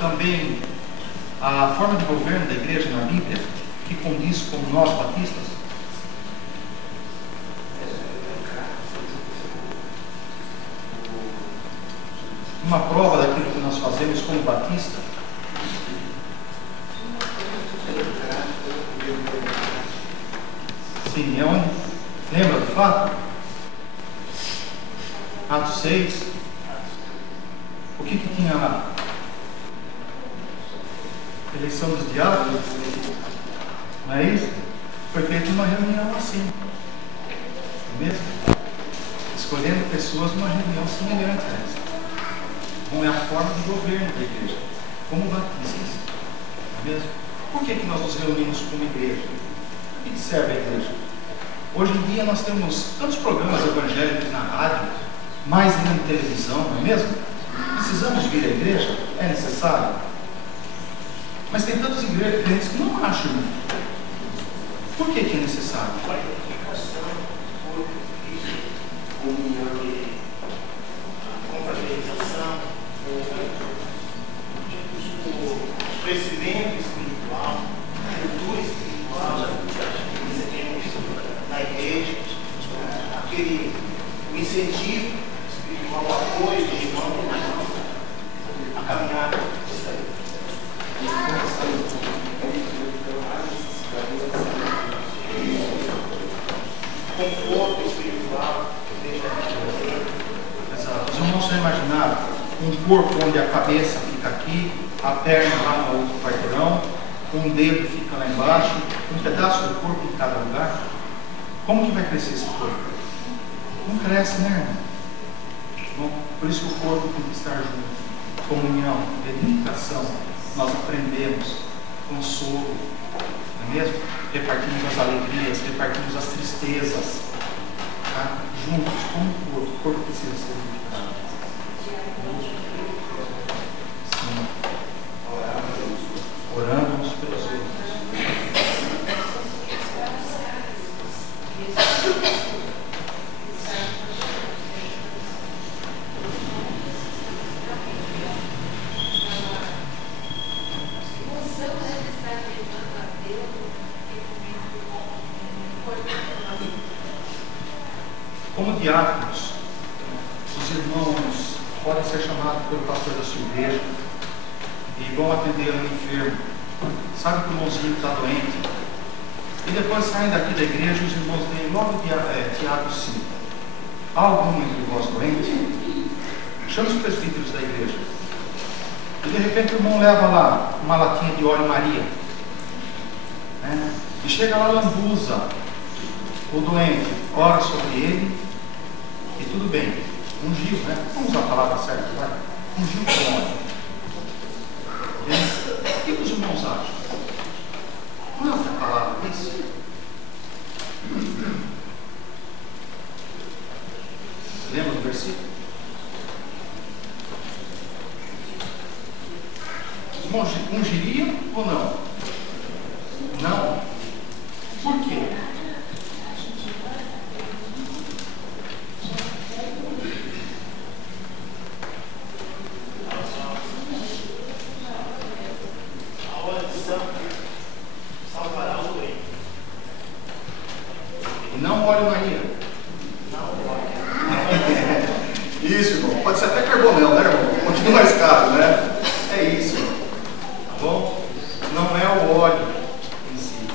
também a forma de governo da igreja na Bíblia, que condiz com nós batistas? Uma prova daquilo que nós fazemos como batista. Sim, é onde? Lembra do fato? Atos 6. O que tinha lá? Eleição dos diáconos. Não é isso? Foi feita uma reunião assim. Não é mesmo? Escolhendo pessoas numa reunião semelhante a essa. Como é a forma de governo da igreja, como batistas. Não é mesmo? Por que nós nos reunimos como igreja? O que serve a igreja? Hoje em dia nós temos tantos programas evangélicos na rádio, mais ainda na televisão, não é mesmo? Precisamos vir à igreja? É necessário? Mas tem tantos crentes que não acham. Por que é necessário? Qualificação, comunhão, confraternização, o crescimento espiritual, a cultura espiritual na igreja, aquele incentivo espiritual, o apoio de irmão com irmão, a caminhada. Conforto espiritual. Os irmãos já imaginaram um corpo onde a cabeça fica aqui, a perna lá no outro quarteirão, um dedo fica lá embaixo, um pedaço do corpo em cada lugar? Como que vai crescer esse corpo? Não cresce, né, irmão? Bom, por isso que o corpo tem que estar junto. Comunhão, edificação, nós aprendemos, consolo, não é mesmo? Repartimos as alegrias, repartimos as tristezas, tá? Juntos, como o corpo precisa ser edificado. Sim. Orando uns pelos outros. Como diáconos, os irmãos podem ser chamados pelo pastor da sua igreja e vão atender um enfermo. Sabe que o irmãozinho está doente? E depois saem daqui da igreja e os irmãos leem logo Tiago 5. Há algum entre vós doente? Chama os presbíteros da igreja. E de repente o irmão leva lá uma latinha de óleo Maria, né? E chega lá, lambuza o doente, ora sobre ele e tudo bem. Ungiu, né? Vamos usar a palavra certa, vai? Ungiu com óleo. O que os irmãos acham? Não é outra palavra isso? Lembra do versículo? Os irmãos ungiriam ou não? Não. Por quê? Isso, irmão. Pode ser até carbonel, né, irmão? Continua mais caro, né? É isso, tá bom? Não é o óleo em si.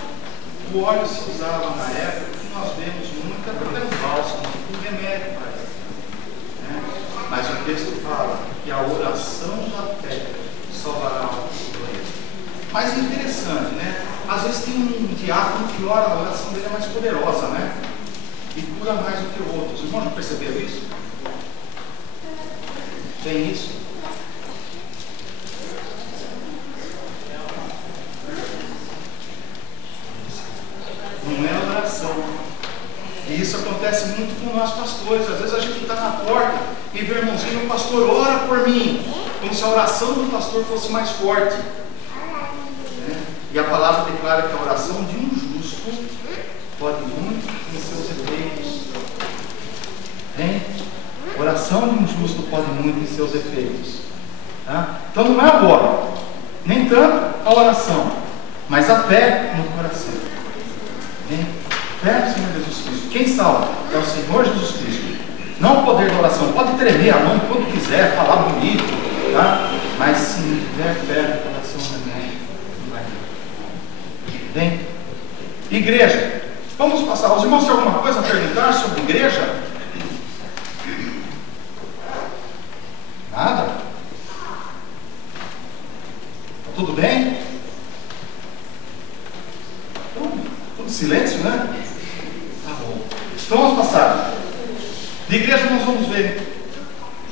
O óleo se usava na época que nós vemos muito pelo bálsamo, um remédio para isso, né? Mas o texto fala que a oração da fé salvará o doente. Mas é interessante, né? Às vezes tem um diácono que ora, a oração dele é mais poderosa, né? E cura mais do que o outro. Os irmãos já perceberam isso? Tem isso? Não é oração. E isso acontece muito com nós pastores. Às vezes a gente está na porta e vê o irmãozinho, o pastor ora por mim, como se a oração do pastor fosse mais forte. E a palavra declara que a oração de um justo pode muito em seus efeitos. Hein? A oração de um justo pode muito em seus efeitos. Tá? Então não é agora. Nem tanto a oração, mas a fé no coração. Amém? Fé no Senhor Jesus Cristo. Quem salva é o Senhor Jesus Cristo. Não o poder da oração. Pode tremer a mão quando quiser, falar bonito, tá? Mas se não tiver fé no coração, não vai. Bem? Igreja. Vamos passar. Os irmãos têm alguma coisa a perguntar sobre igreja? Nada? Tá tudo bem? Tudo silêncio, né? Tá bom. Então vamos passar. De igreja nós vamos ver.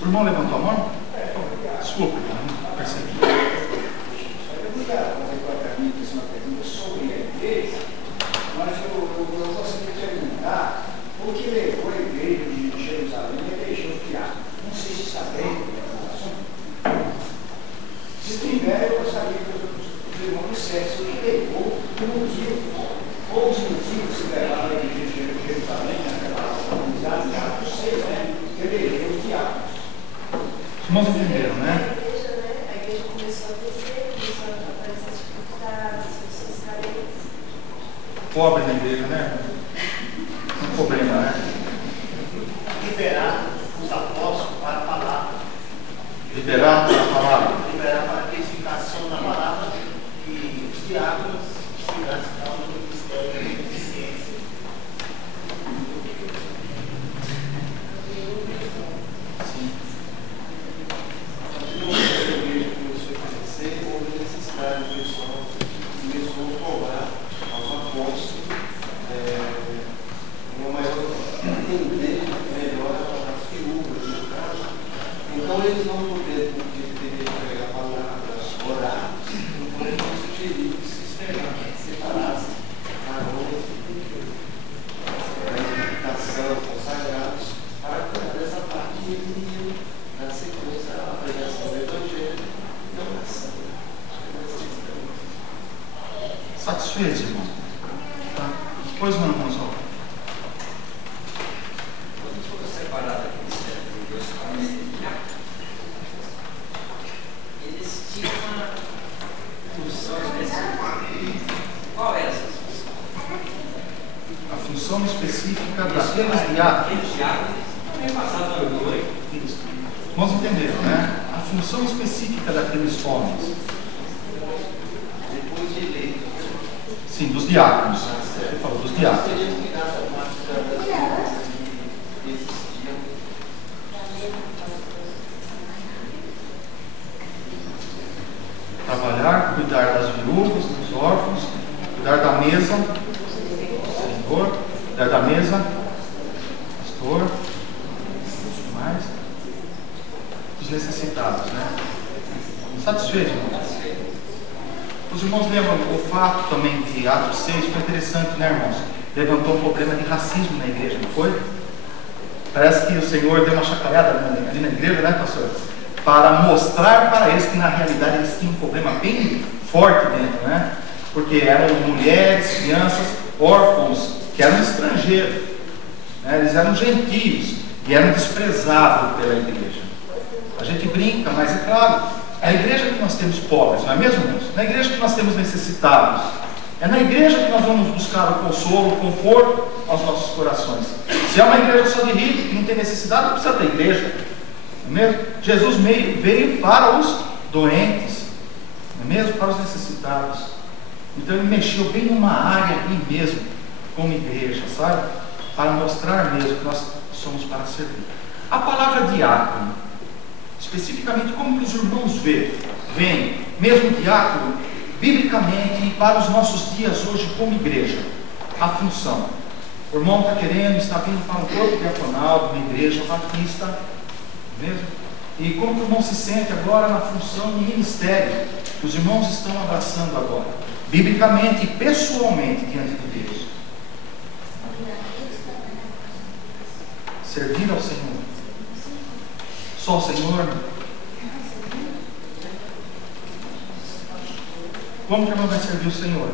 O irmão levantou a mão? Desculpa, não percebi. Mas eu gostaria de perguntar o que levou a igreja de Jerusalém a eleger os diáconos. Não sei se está bem no assunto. Se tiver, eu gostaria que os irmãos dissessem o que levou, o motivo, ou os motivos que levaram a igreja de Jerusalém, naquela comunidade de Atos 6, né? Eleger os diáconos. Os irmãos entenderam, né? A igreja começou a descer, começou a aparecer as dificuldades, as pessoas carentes. Pobre na igreja, né? Um problema, né? Liberar os apóstolos para a palavra. Liberar para a palavra. Liberar para a edificação da palavra e os diáconos se gastam no ministério de ciência. Sim. A igreja começou a crescer, houve necessidade de pessoal começou a cobrar aos apóstolos uma maior entender melhor as figuras, no caso. Então eles não puderam, porque deveria pregar a palavra, orar, então eles sugeriram que se separassem Arões da edificação, consagrados, para cuidar dessa parte e eles iriam dar sequência à pregação do Evangelho e da oração. Satisfeitos, irmão? Tá? Pois não, irmão Sol. Quando a gente for separar daquele certo de dois familiares, eles tinham uma função específica. Qual é essa função? A função específica daqueles diáconos. Aqueles diáconos também passavam a noite. Isso. Irmãos entenderam, né? A função específica daqueles homens. Depois de eleito, Sim, dos diáconos. Você falou dos diáconos. seria cuidar da parte das coisas que existiam. Trabalhar, cuidar das viúvas, dos órfãos, cuidar da mesa, Senhor, cuidar da mesa, pastor, mais, dos necessitados, né? Satisfeito, irmão? Os irmãos lembram o fato também de Atos 6, foi interessante, né, irmãos? Levantou um problema de racismo na igreja, não foi? Parece que o Senhor deu uma chacoalhada ali na igreja, né, pastor? Para mostrar para eles que na realidade eles tinham um problema bem forte dentro, né? Porque eram mulheres, crianças, órfãos, que eram estrangeiros, né? Eles eram gentios e eram desprezados pela igreja. A gente brinca, mas é claro, é a igreja que nós temos pobres, não é mesmo, irmãos? Na igreja que nós temos necessitados. É na igreja que nós vamos buscar o consolo, o conforto aos nossos corações. Se é uma igreja só de ricos, que não tem necessidade, não precisa ter igreja. Não é mesmo? Jesus veio para os doentes, não é mesmo? Para os necessitados. Então ele mexeu bem numa área ali mesmo, como igreja, sabe? Para mostrar mesmo que nós somos para servir. A palavra diácono, especificamente como que os irmãos veem, mesmo diácono, biblicamente e para os nossos dias hoje como igreja, a função. O irmão está querendo, está vindo para um corpo diaconal, uma igreja batista, mesmo? E como que o irmão se sente agora na função do ministério que os irmãos estão abraçando agora, biblicamente e pessoalmente diante de Deus? Servir ao Senhor. Só o Senhor. Como que a irmã vai servir o Senhor?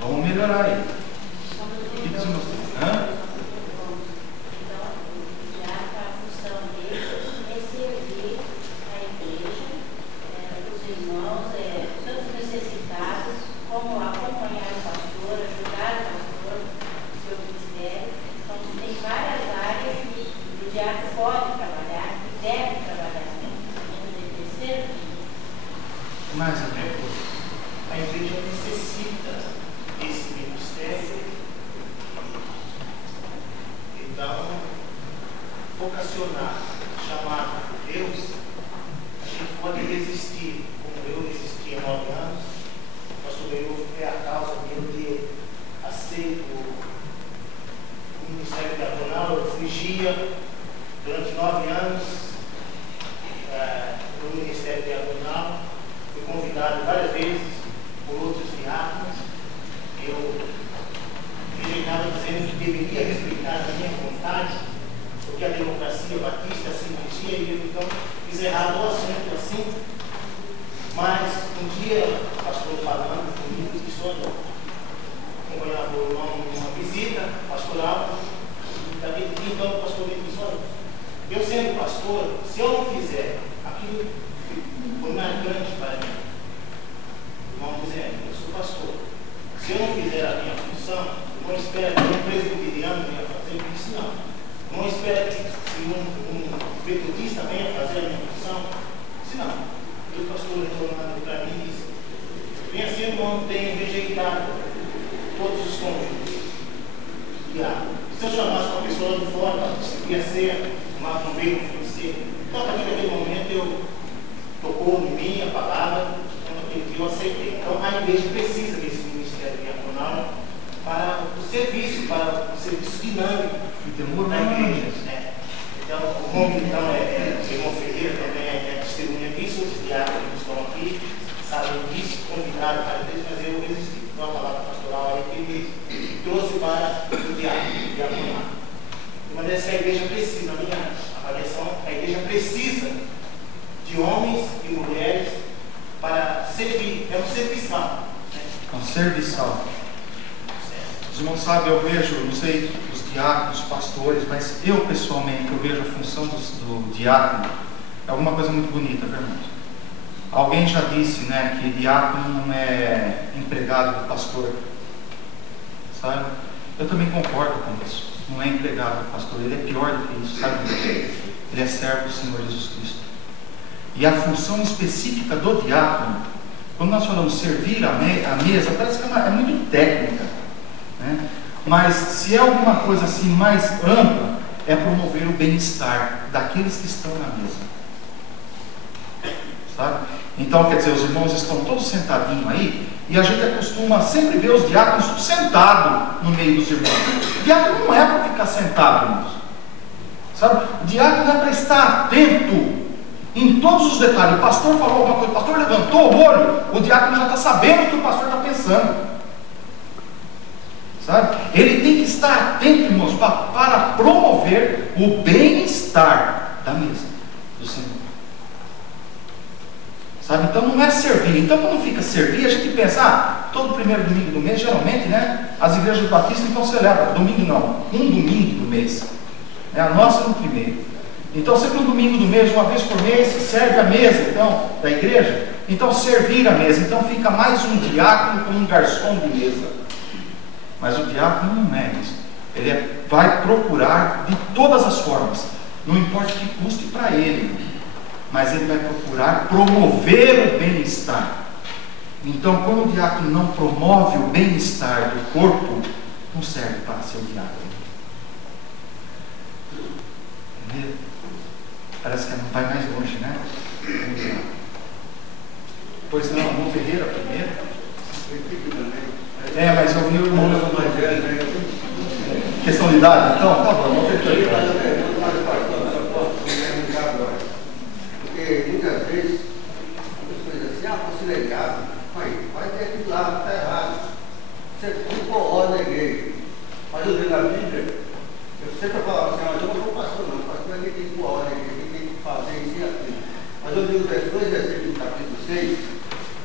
Vamos melhorar aí. O que os irmãos têm? Hã? A função dele é servir a mais alguma coisa? A igreja necessita desse ministério. Então, vocacionar, chamado por Deus, a gente pode resistir, como eu resisti há 9 anos. O pastor eu foi a causa de eu ter aceito o ministério diaconal. Eu fugia durante 9 anos no ministério diaconal. Fui convidado várias vezes por outros diáconos. Eu rejeitava dizendo que deveria respeitar a minha vontade, porque a democracia batista assim dizia, e eu então fiz errado o assunto assim. Mas um dia, o pastor falando comigo, disse: olha, acompanhava o irmão numa visita pastoral, então o pastor me disse: olha, eu sendo pastor, se eu não fizer aquilo foi marcante para mim, irmão dizendo, eu sou pastor, se eu não fizer a minha função, não espera que um presbiteriano venha fazer. Eu disse: não espera que um metodista venha fazer a minha função. Eu disse: não. E o pastor retornando para mim disse: bem assim, irmão, tenho rejeitado todos os convites. Se eu chamasse uma pessoa de fora para distribuir a ceia, uma bombeira no financeiro, então, a partir daquele momento, tocou em mim a palavra, eu aceitei. Então, a igreja precisa desse ministério diaconal para o serviço dinâmico da igreja. Então, o nome então, o irmão Ferreira também é testemunha disso, os diáconos que estão aqui sabem disso, convidaram para eles, mas eu resisti. Então, a palavra pastoral aí que me trouxe para o diaconal. De maneira que a igreja precisa, na minha avaliação, a igreja precisa de homens e mulheres para servir, é um serviçal. É um serviçal. Os irmãos sabem, eu vejo, não sei, os diáconos, os pastores, mas eu pessoalmente, eu vejo a função do diácono, é alguma coisa muito bonita, irmãos. Alguém já disse, né, que diácono não é empregado do pastor, sabe? Eu também concordo com isso. Não é empregado do pastor, ele é pior do que isso, sabe? Ele é servo do Senhor Jesus Cristo. E a função específica do diácono, quando nós falamos servir a mesa, parece que é muito técnica, né? Mas se é alguma coisa assim mais ampla, é promover o bem-estar daqueles que estão na mesa, sabe? Então, quer dizer, os irmãos estão todos sentadinhos aí, e a gente acostuma sempre ver os diáconos sentados no meio dos irmãos. O diácono não é para ficar sentado, irmãos, sabe? O diácono é para estar atento em todos os detalhes. O pastor falou alguma coisa, o pastor levantou o olho, o diácono já está sabendo o que o pastor está pensando, sabe? Ele tem que estar atento, irmãos, para promover o bem-estar da mesa do Senhor, sabe? Então não é servir. Então quando fica servir, a gente pensa, todo primeiro domingo do mês, geralmente, né, as igrejas batistas então celebram, domingo não, um domingo do mês, né, a nossa no primeiro. Então sempre um domingo do mês, uma vez por mês, serve a mesa então da igreja. Então servir a mesa, então fica mais um diácono como um garçom de mesa. Mas o diácono não é isso. Ele vai procurar de todas as formas, não importa o que custe para ele, mas ele vai procurar promover o bem-estar. Então quando o diácono não promove o bem-estar do corpo, não serve para ser diácono. Entendeu? Parece que não vai mais longe, né? Pois não, irmão Ferreira primeiro. Mas eu vi o irmão levantou questão de idade, então? Tá bom, vamos ter que porque muitas vezes as pessoas dizem assim, você é diácono, vai ter aquilo lá, está errado. Você ficou ordem na igreja. Mas eu leio a Bíblia, eu sempre falava assim, mas eu não sou pastor não, pastor é quem tem que pôr ordem na igreja, quem tem que fazer isso e aquilo. Mas eu li dois versículos do capítulo 6,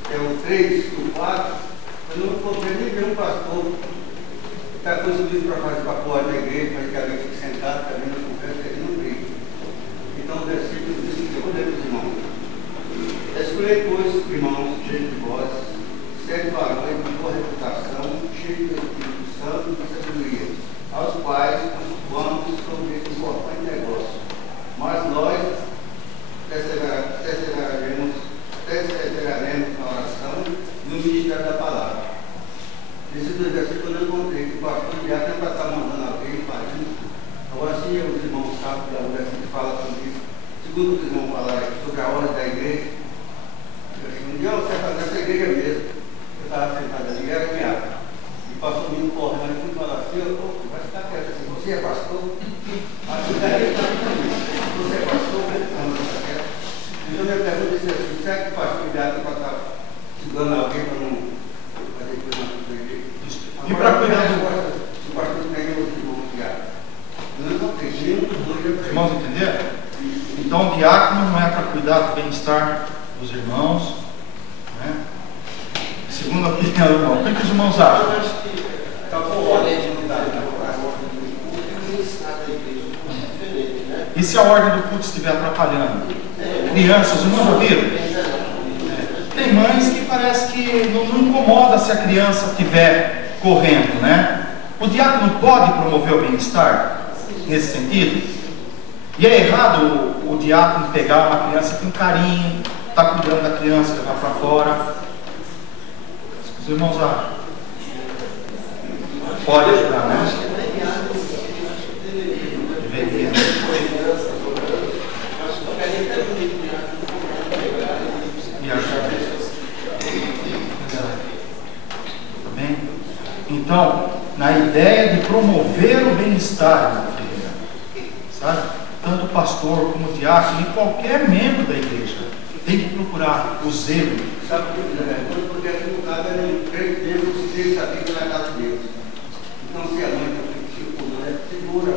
que é o 3 e o 4, eu não encontrei nenhum pastor que está conseguindo para fazer para pôr ordem na igreja, mas que alguém fique sentado, também não conversa, ele não briga. Então o versículo diz assim, eu vou ler para os irmãos. Escolhei, pois, irmãos, diante de vós, 7 varões de boa reputação, cheios do Espírito Santo e de sabedoria, aos quais vamos sobre este importante negócio. Mas nós perseveraremos na irmão falar sobre a ordem da igreja. Um dia você fazer essa igreja mesmo. Eu estava sentado ali, era minha. E passou o menino correndo, eu fui falar assim, vai ficar quieto assim, você é pastor? Você é pastor? Não, não está quieto. Então minha pergunta é assim, será que o pastor cuidado para estar segurando alguém para não fazer coisa na sua igreja? E para cuidar do... Se o pastor tem outro irmão criado. Não tem nenhum dos dois. Irmãos, entenderam? Então o diácono não é para cuidar do bem-estar dos irmãos, né? Segundo a opinião do irmão, o que os irmãos acham? Eu acho que está com ordem de unidade, a ordem do culto e o ministrar da igreja é diferente, né? E se a ordem do culto estiver atrapalhando? Crianças, os irmãos já viram? Tem mães que parece que não incomoda se a criança estiver correndo, né? O diácono pode promover o bem-estar nesse sentido? E é errado o diácono pegar uma criança com carinho, estar cuidando da criança, levar para fora. Os irmãos acham? Pode ajudar, né? Deveria. E ajudar. Tá bem? Então, na ideia de promover o bem-estar, minha filha, sabe? Tanto o pastor como o diácono e qualquer membro da igreja tem que procurar o zelo. Sabe por quê? Porque aqui no caso é um crente mesmo que se deixa aqui na casa de Deus. Então, se a mãe segura,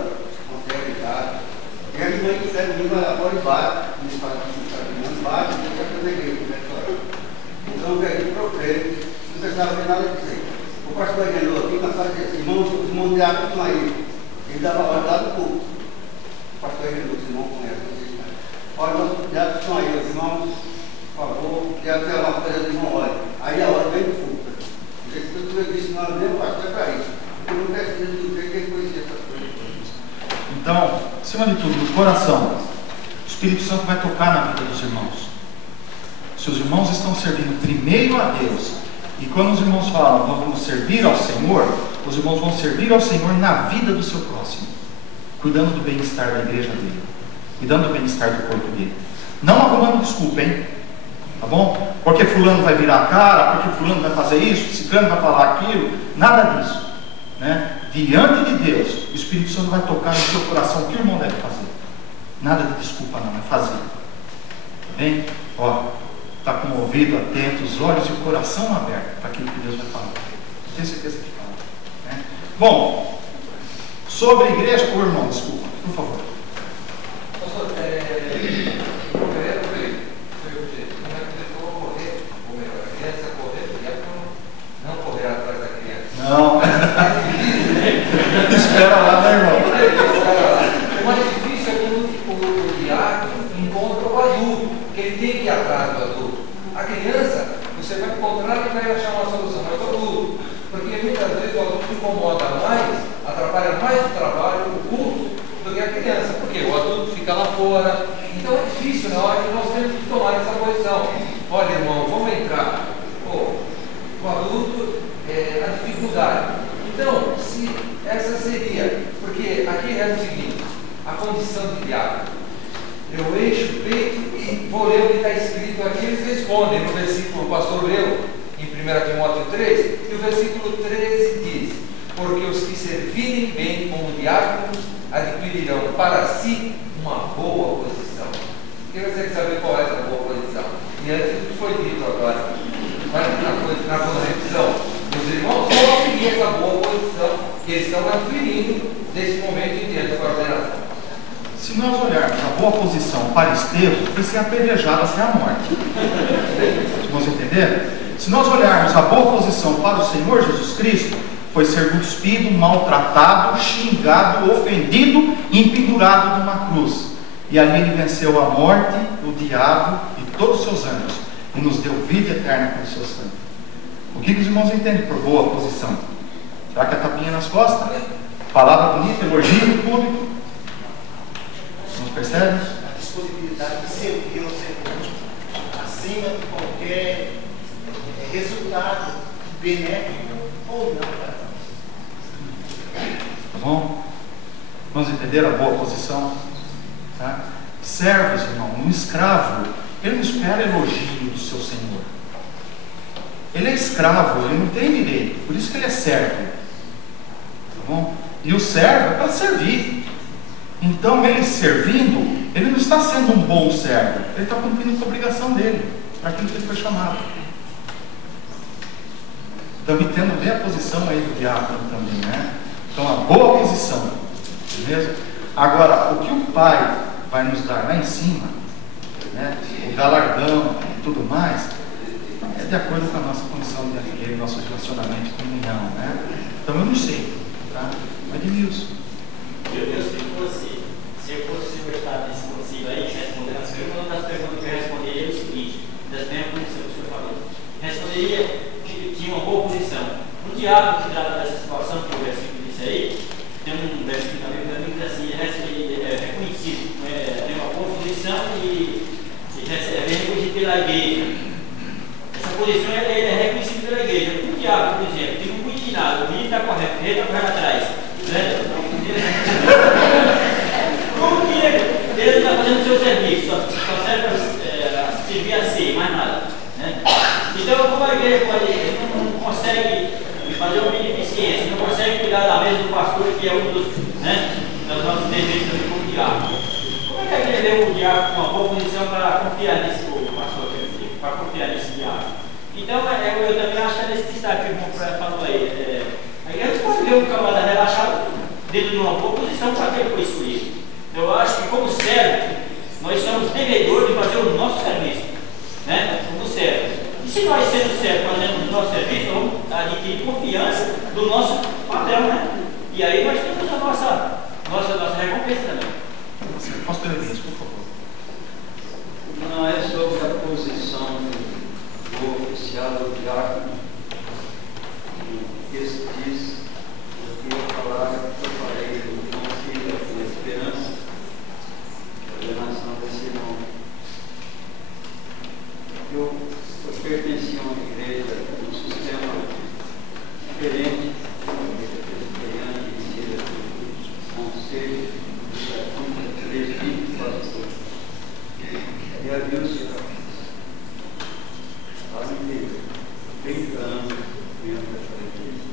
consegue dar. E a mãe que serve vir lá fora e bate, no espaço de bate, e deixa fazer igreja, né? Então, o que a gente procura, não precisava ver nada disso aí. O pastor Agenor aqui, na casa desse irmão, os irmãos de água estão aí. Ele dava a ordem lá do culto. O pastor Agenor, os irmãos conhecem, não sei se é. Olha, nossos diabos estão aí, os irmãos, por favor, diabo tem alguma coisa do irmão, olha. Aí a hora vem do culto. O que eu disse, nós mesmo, pastor, é para isso. Porque não precisa do jeito que ele conhecia essas coisas. Então, acima de tudo, no coração, o Espírito Santo vai tocar na vida dos irmãos. Se os irmãos estão servindo primeiro a Deus, e quando os irmãos falam, vamos servir ao Senhor, os irmãos vão servir ao Senhor na vida do seu próximo, cuidando do bem-estar da igreja dele, cuidando do bem-estar do corpo dele. Não arrumando desculpa, hein? Tá bom? Porque fulano vai virar a cara, porque fulano vai fazer isso, ciclano vai falar aquilo, nada disso, né? Diante de Deus, o Espírito Santo vai tocar no seu coração o que o irmão deve fazer. Nada de desculpa não, é fazer. Tá bem? Ó, está com o ouvido atento, os olhos e o coração aberto para aquilo que Deus vai falar. Tenho certeza que fala, né? Bom, sobre a igreja, o irmão, desculpa, por favor. Pastor, Não. Espera lá, né, irmão? O mais difícil é quando o diácono encontra o adulto, porque ele tem que ir atrás do adulto. A criança, você vai encontrar e vai achar uma solução, mas o adulto, porque muitas vezes o adulto incomoda mais, atrapalha mais o trabalho, o culto, do que a criança, porque o adulto fica lá fora. Então é difícil na hora que nós temos que tomar essa posição. Olha, irmão, vamos entrar. O adulto a dificuldade. Então, se essa seria, porque aqui é o seguinte, a condição de diácono. Eu encho o peito e vou ler o que está escrito aqui, eles respondem no versículo, o pastor leu em 1 Timóteo 3, e o versículo 13 diz: porque os que servirem bem como diáconos adquirirão para si uma boa posição. Quem vai ter que saber qual é essa boa posição? E antes do que foi dito agora, na concepção dos irmãos, qual seria essa boa posição que eles estão adquirindo nesse momento em diante da ordenação? Se nós olharmos a boa posição para Estevão, foi ser apedrejado até a morte. Vamos entender? Se nós olharmos a boa posição para o Senhor Jesus Cristo, foi ser cuspido, maltratado, xingado, ofendido e pendurado numa cruz. E ali ele venceu a morte, o diabo e todos os seus anjos, e nos deu vida eterna com o seu sangue. O que os irmãos entendem por boa posição? Será que é tapinha nas costas? Palavra bonita, elogio no público? Não percebe? A disponibilidade de servir ao Senhor acima de qualquer resultado benéfico ou não para nós. Tá bom? Vamos entender a boa posição? Tá? Servos, irmão, um escravo, ele não espera elogio do seu senhor. Ele é escravo, ele não tem direito, por isso que ele é servo. Tá bom? E o servo é para servir. Então, ele servindo, ele não está sendo um bom servo, ele está cumprindo com a obrigação dele, para aquilo que ele foi chamado. Estamos tendo bem a posição aí do diácono também, né? Então, uma boa posição, beleza? Agora, o que o Pai vai nos dar lá em cima, né? O galardão e tudo mais, é de acordo com a nossa condição de igreja, nosso relacionamento de comunhão, né? Então, eu não sei, tá? Mas de Wilson. Se eu fosse libertado desse concílio aí, respondendo as perguntas, uma das perguntas que eu responderia é o seguinte, das mesmas condições que o senhor falou. Responderia que tinha uma boa posição. Um diálogo que trata dessa situação, que o versículo disse aí, tem um versículo também que diz assim, é reconhecido, tem uma boa posição e é reconhecido pela igreja. Essa posição é reconhecida pela igreja. Um diálogo, por exemplo, tem um cuidado, o menino está correto, ele está correndo atrás. Como que ele está fazendo o seu serviço? Só serve para servir a ceia, mais nada. Né? Então, como a igreja não consegue fazer uma beneficência, não consegue cuidar da mesa do pastor, que é um dos nossos deveres também como diácono, como é que a igreja vê o diácono com uma boa posição para confiar nesse pastor, para confiar nesse diácono? Então, eu também acho que é nesse destaque que o irmão falou aí. A igreja pode ver um camarada relaxado dentro de uma boa posição para que ele foi escolhido. Eu acho que, como servo, nós somos devedores de fazer o nosso serviço, né? Como servos. E se nós, sendo servos, fazemos o nosso serviço, vamos adquirir confiança do nosso patrão, né? E aí nós temos a nossa recompensa também. Posso ter isso, por favor? Não é sobre a posição do oficial do diácono. O texto diz, eu queria falar, eu falei do concílio da esperança, da ordenação desse irmão. Eu pertencia a uma igreja, um sistema diferente, presbiteriana, dirigida por conselho, presbítero, pastor. E havia os estava em 30 anos dentro daquela igreja.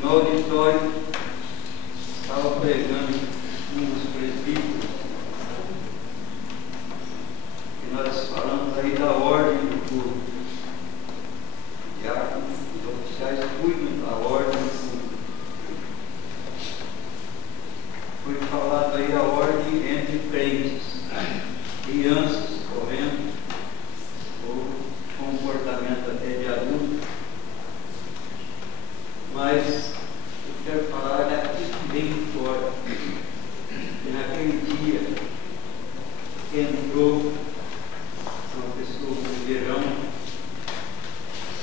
No auditório, estava pregando um dos presbíteros, e nós falamos aí da ordem do culto. Já os oficiais cuidam da ordem do culto. Foi falado aí a ordem entre crentes, crianças correndo, ou comportamento até de adulto. Mas eu quero falar daqui bem fora. Que naquele dia entrou uma pessoa no verão,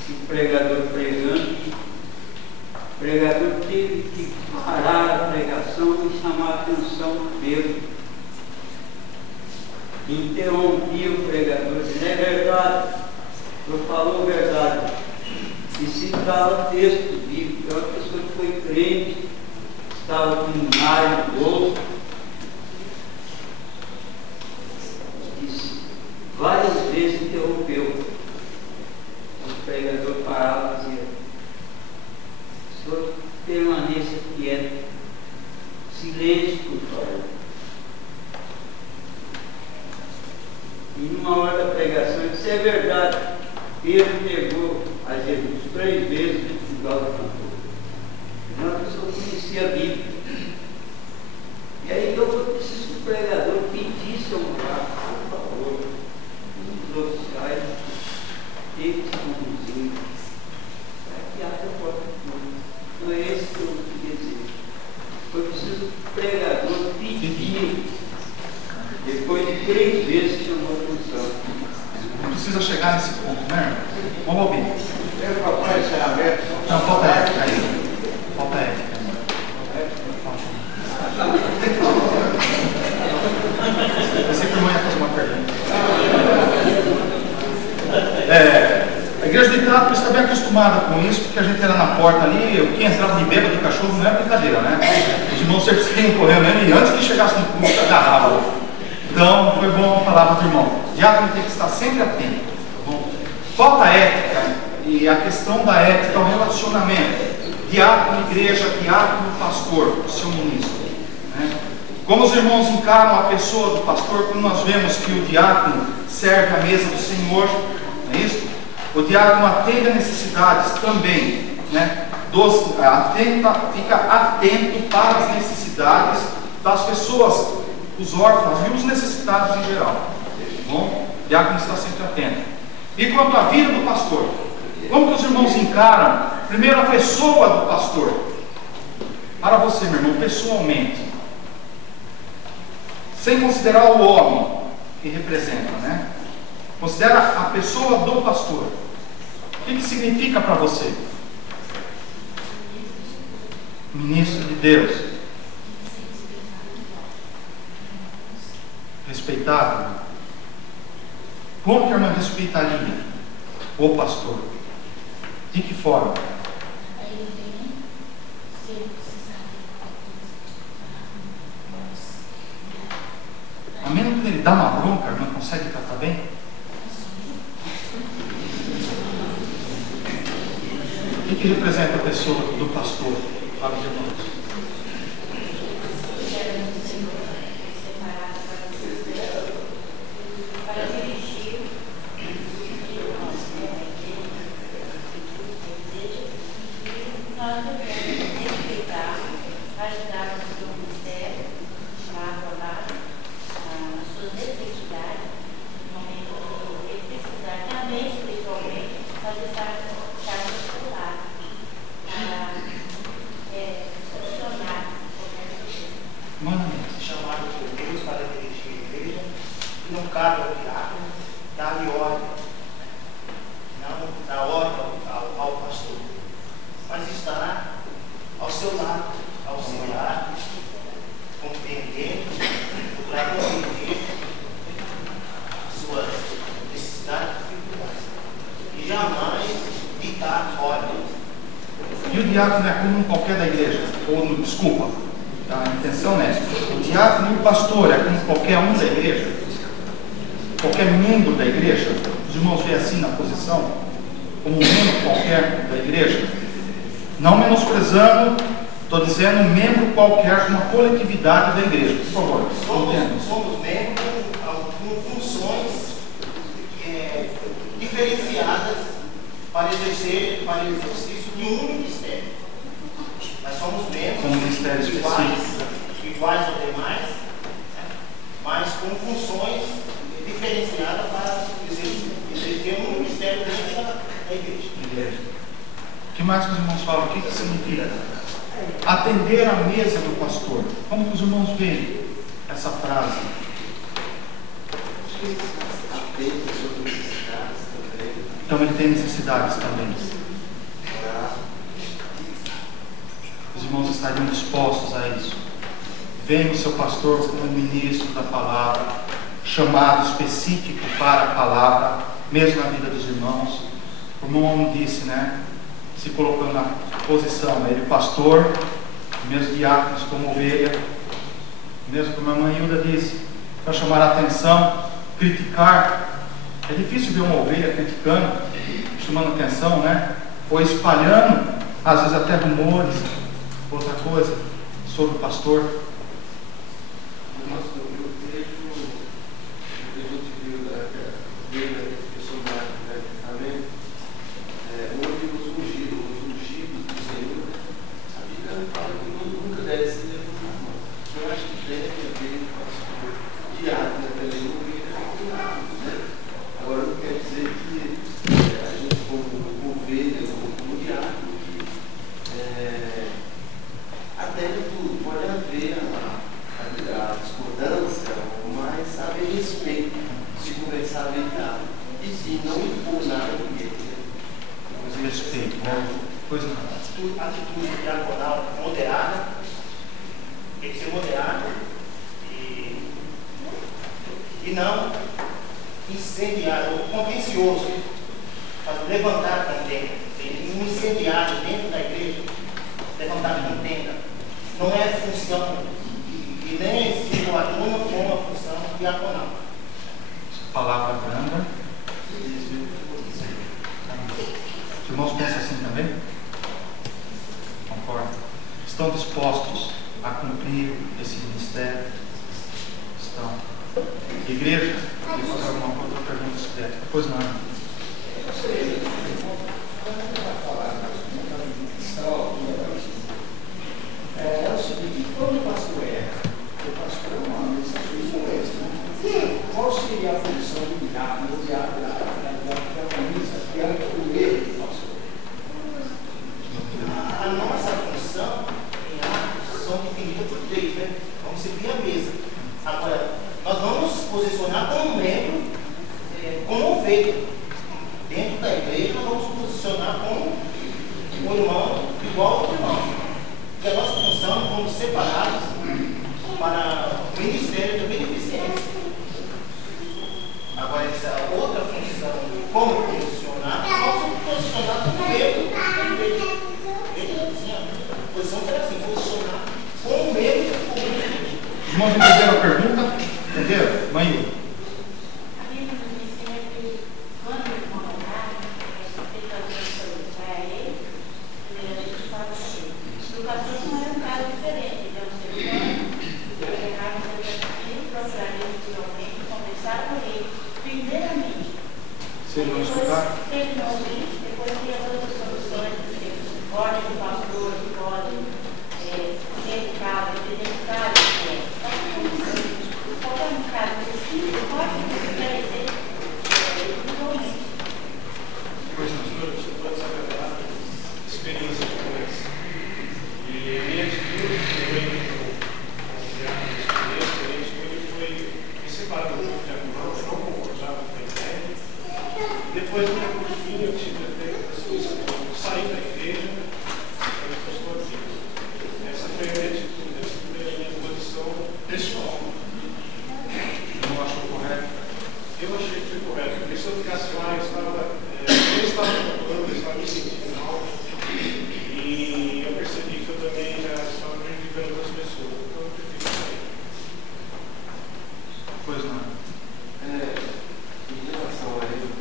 e o pregador pregando, o pregador teve que parar a pregação e chamar a atenção dele. Interrompia o pregador, dizendo: é verdade, eu falou a verdade. E citava texto bíblico. É uma pessoa que foi crente, estava com um raio no bolso. Disse, várias vezes interrompeu. O pregador parava e dizia: o senhor permaneça quieto, silêncio, por favor. E numa hora da pregação, ele disse: é verdade, Pedro negou a Jesus 3 vezes no lugar do cantor. Uma pessoa conhecia a Bíblia. E aí eu preciso que o pregador pedisse ao lugar, por favor, os oficiais têm que se conduzir para que haja a porta do culto. Não é esse que eu queria dizer. Foi preciso que o pregador pedir. Depois de 3 vezes chamou a atenção. Não precisa chegar nesse ponto, né? Vamos ouvir. Eu papai encerramento. Não, falta ética aí. Falta ética. Eu sempre vou fazer uma pergunta. A igreja de Itápolis está bem acostumada com isso, porque a gente era na porta ali, o que entrava de bêbado de cachorro não é brincadeira, né? Os irmãos sempre saíam correndo, né? E antes que chegasse no culto, agarrava. Então, foi bom a palavra do irmão. O diácono tem que estar sempre atento. Tá bom? Falta ética, e a questão da ética, o relacionamento. Diácono, igreja, diácono, pastor, o seu ministro. Né? Como os irmãos encaram a pessoa do pastor, quando nós vemos que o diácono serve à mesa do Senhor, não é isso? O diácono atende a necessidades também, né? Fica atento para as necessidades das pessoas, os órfãos e os necessitados em geral. Tá bom? O diácono está sempre atento. E quanto à vida do pastor, como que os irmãos encaram primeiro a pessoa do pastor? Para você, meu irmão, pessoalmente, sem considerar o homem que representa, né? Considera a pessoa do pastor. O que significa para você? Ministro de Deus, respeitável. Como que a irmã respeitaria o pastor? De que forma? A menos que ele dá uma bronca, a irmã consegue tratar bem? O que representa a pessoa do pastor para os irmãos? Para dirigir, nós devemos respeitar, ajudar no seu ministério, chamar as suas necessidades, no momento que ele precisar, também espiritualmente, nós estarmos do seu lado, funcionar qualquer coisa. Chamado por Deus para dirigir a igreja, e não cabe ao diácono dar-lhe ordem, não dar ordem ao pastor, mas estar ao seu lado, auxiliar, compreendendo, para compreender suas necessidades e dificuldades, e jamais ditar ordens. E o diácono é comum qualquer da igreja? Ou, desculpa, a intenção é essa. O diácono e o pastor é como qualquer um da igreja? Qualquer membro da igreja? Os irmãos veem assim na posição? Como um membro qualquer da igreja? Não menosprezando, estou dizendo um membro qualquer de uma coletividade da igreja. Por favor, somos membros com funções diferenciadas para o exercício de um ministério. Nós somos membros com um ministério iguais aos demais, né? Mas com funções diferenciadas para exercer um ministério dentro da igreja. O que mais que os irmãos falam? O que significa? Atender à mesa do pastor. Como que os irmãos veem essa frase? Então ele tem necessidades também. Os irmãos estariam dispostos a isso. Vem o seu pastor como ministro da palavra, chamado específico para a palavra, mesmo na vida dos irmãos. O irmão disse, né? Se colocando na posição, ele pastor, mesmo diáconos como ovelha, mesmo como a irmã Hilda disse, para chamar a atenção, criticar. É difícil ver uma ovelha criticando, chamando atenção, né? Ou espalhando, às vezes até rumores, outra coisa, sobre o pastor. Atitude diaconal moderada, tem que ser moderado e não incendiário ou contencioso, para levantar contenda. Tem um incendiário dentro da igreja, levantar contenda, não é função, e nem se coaduna com a função diaconal. Palavra branda. Os irmãos pensam assim também? Concordo? Estão dispostos a cumprir esse ministério? Estão. Igreja, queria fazer alguma outra pergunta sobre ética? Pois não. É o seguinte, quando o pastor erra, o pastor é uma mensagem, qual seria a função do diácono, do diácono, da camisa, diante do erro do pastor? A nossa função em atos são definidas por três, né? Vamos servir a mesa. Agora, nós vamos nos posicionar como membro, como ovelha. Dentro da igreja, nós vamos nos posicionar como um irmão igual ao irmão. Porque a nossa função, nós vamos separados para o ministério da beneficência. Agora, essa outra função, como posicionar, nós vamos posicionar como membro da igreja. A posição será assim, posicionar como membro da igreja. Os irmãos entenderam a pergunta? Entenderam? Mãe? A Bíblia nos ensina que quando o irmão orar, tem que fazer a saúde para ele, primeiro a gente fala assim. O pastor não é um cara diferente, ele é um ser humano, ele errar no seu perfil, procurar ele individualmente, conversar com ele, primeiramente. Se ele não escutar? Se ele não ouvir, depois tem as outras soluções, pode do pastor, pode ser educado, identificar o que é. Qualquer um caso específico pode esclarecer individualmente. Pois não. Eu pode saber a experiência com isso. E minha atitude foi me separar do grupo de irmãos, não concordava com a ideia. Depois, no fim, eu tive até sair da igreja, eu estou aqui. Essa foi a minha atitude, essa foi a minha posição pessoal. Não achou correto? Eu achei que foi correto, porque se eu ficasse lá, eu estava procurando, eu estava me sentindo mal. E eu percebi que eu também já estava prejudicando as pessoas. Então eu prefiro sair. Pois não. Em relação a ele,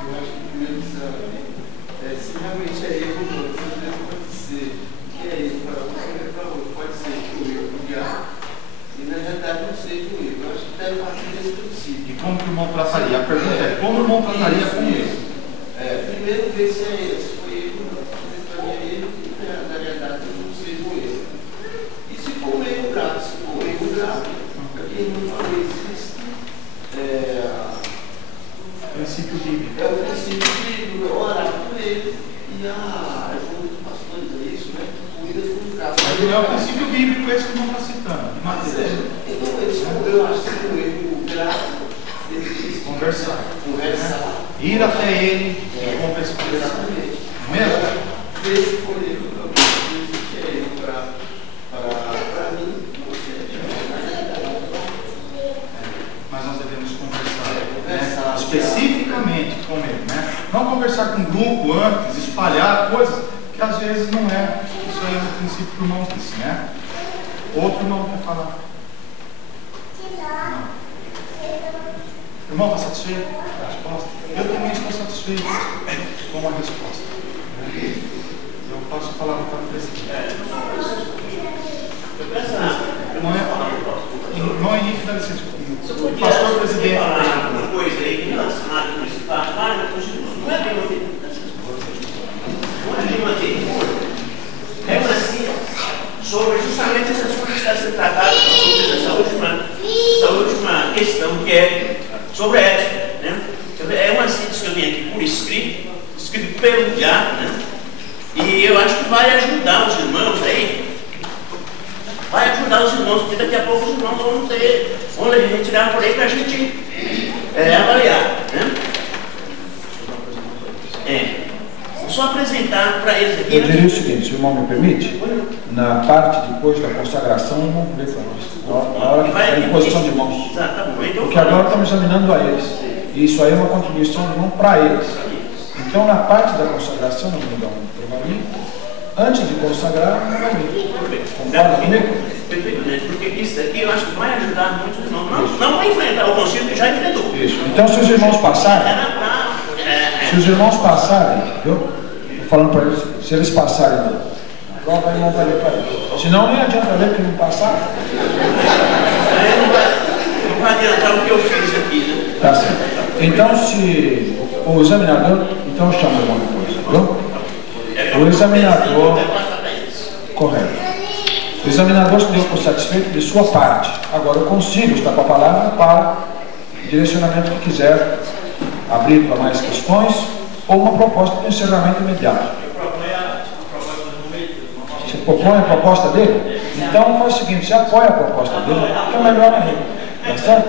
eu acho que primeiro se realmente é erro, às vezes pode ser que é erro para um, para outro, pode ser que o erro do diabo, e na realidade não seja o erro. Eu acho que deve partir desse princípio. E como que o irmão trataria? A pergunta é, como o irmão trataria com isso? Primeiro ver se é erro, se foi erro, se para mim é erro, e na realidade não seja um erro. E se for um erro grave, se for um erro grave, para quem não falou, existe Princípio bíblico. é o princípio de orar por ele. E ajuda dos pastores a isso, né? Que cuida dos graças. Mas não é o princípio bíblico esse que não está citando. De Mateus. Então, eu acho que o erro grave, Conversar. Ir até ele e conversar. Exatamente. Mesmo? Ver se for erro também. Se é erro para mim, não seja. Mas nós devemos conversar, né? Especificamente com ele, né? Não conversar com o grupo antes, espalhar coisas que às vezes não é. Isso aí é o princípio que o irmão disse, né? Outro irmão quer falar. Não. Irmão, está satisfeito com a resposta? Eu também estou satisfeito com a resposta. Eu passo a palavra para o presidente. Irmão Henrique, dá licença. O pastor presidente. Falar uma coisa aí relacionada com esse fato, não é bem uma é assim, sobre justamente essas coisas que estão sendo tratadas sobre essa última questão que é sobre a ética, né? É uma síntese que eu tenho aqui por escrito pelo diácono, né? E eu acho que vai ajudar os irmãos aí, porque daqui a pouco os irmãos vão retirar por aí para a gente avaliar, né? Só apresentar para eles aqui. Eu diria o seguinte, se o irmão me permite, na parte depois da consagração, vamos ver para nós. Na hora da imposição de mãos. Porque agora estamos examinando a eles. E isso aí é uma contribuição de mão para eles. Então, na parte da consagração, nós vamos dar um pergaminho. Antes de consagrar, não vai vir. Concorda comigo? Perfeitamente, porque isso aqui eu acho que vai ajudar muito os irmãos. Não vai enfrentar o concílio que já enfrentou. Isso. Então, se os irmãos passarem, viu? Estou falando para eles, se eles passarem na prova, aí não vai ler para eles. Senão, nem adianta ler que não passar. Não vai adiantar o que eu fiz aqui, né? Tá certo. Então, se o examinador, então chama o irmão depois, viu? O examinador, correto. O examinador se deu por satisfeito de sua parte. Agora o concílio está com a palavra para o direcionamento que quiser abrir para mais questões ou uma proposta de encerramento imediato. Você propõe a proposta dele? Então faz o seguinte, você apoia a proposta dele, que é melhor ainda. Tá certo?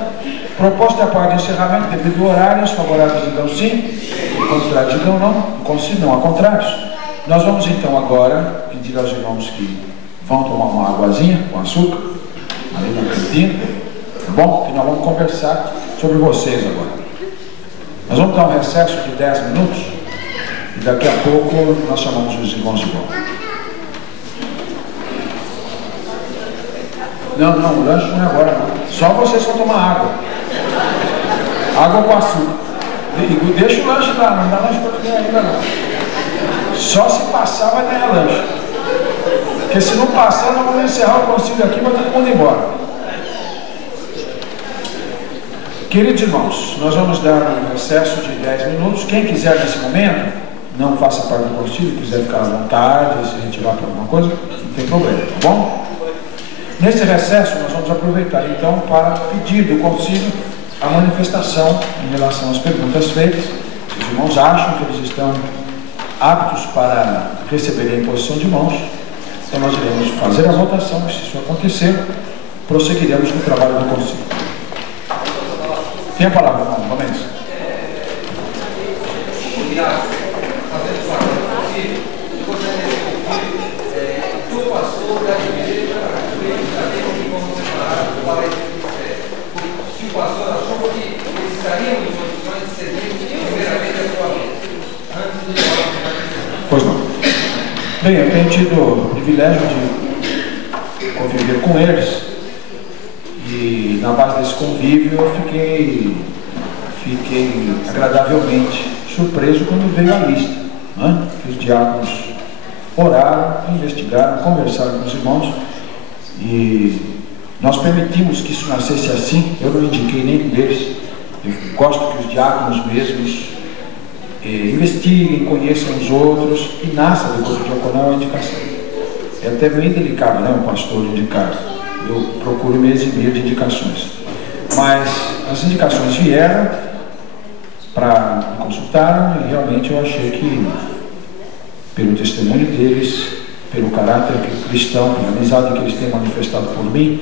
Proposta é a parte de encerramento devido ao horário, os favoráveis digam sim, os contrários digam não, o concílio não há contrários. Nós vamos então agora pedir aos irmãos que vão tomar uma aguazinha com açúcar, ali na cantina, tá bom? Que nós vamos conversar sobre vocês agora. Nós vamos dar um recesso de 10 minutos e daqui a pouco nós chamamos os irmãos de volta. Não, o lanche não é agora não. Só vocês vão tomar água. Água com açúcar. E deixa o lanche lá, não dá lanche para ninguém ainda não. Só se passar vai ganhar lanche. Porque se não passar, nós vamos encerrar o concílio aqui e vai todo mundo embora. Queridos irmãos, nós vamos dar um recesso de 10 minutos. Quem quiser nesse momento, não faça parte do concílio, quiser ficar à vontade, se retirar para alguma coisa, não tem problema, tá bom? Nesse recesso, nós vamos aproveitar então para pedir do concílio a manifestação em relação às perguntas feitas. Se os irmãos acham que eles estão aptos para receberem a imposição de mãos, então nós iremos fazer a votação, e se isso acontecer, prosseguiremos com o trabalho do concílio. Tem a palavra, irmão, vamos. Fazendo parte do concílio, eu gostaria de que o pastor da igreja que vamos separar para esse ministério. Se o pastor achou que eles estariam em condições de servir primeiramente a sua vida, antes de falar. Pois não. Bem, eu tenho tido o privilégio de conviver com eles e na base desse convívio eu fiquei agradavelmente surpreso quando veio a lista, né? Que os diáconos oraram, investigaram, conversaram com os irmãos e nós permitimos que isso nascesse assim. Eu não indiquei nenhum deles. Eu gosto que os diáconos mesmos investiguem, conheçam os outros e nasça do corpo diaconal a indicação. É até bem delicado, né, um pastor indicar. Eu procuro me eximir de indicações. Mas as indicações vieram para me consultar e realmente eu achei que, pelo testemunho deles, pelo caráter cristão, pela amizade que eles têm manifestado por mim,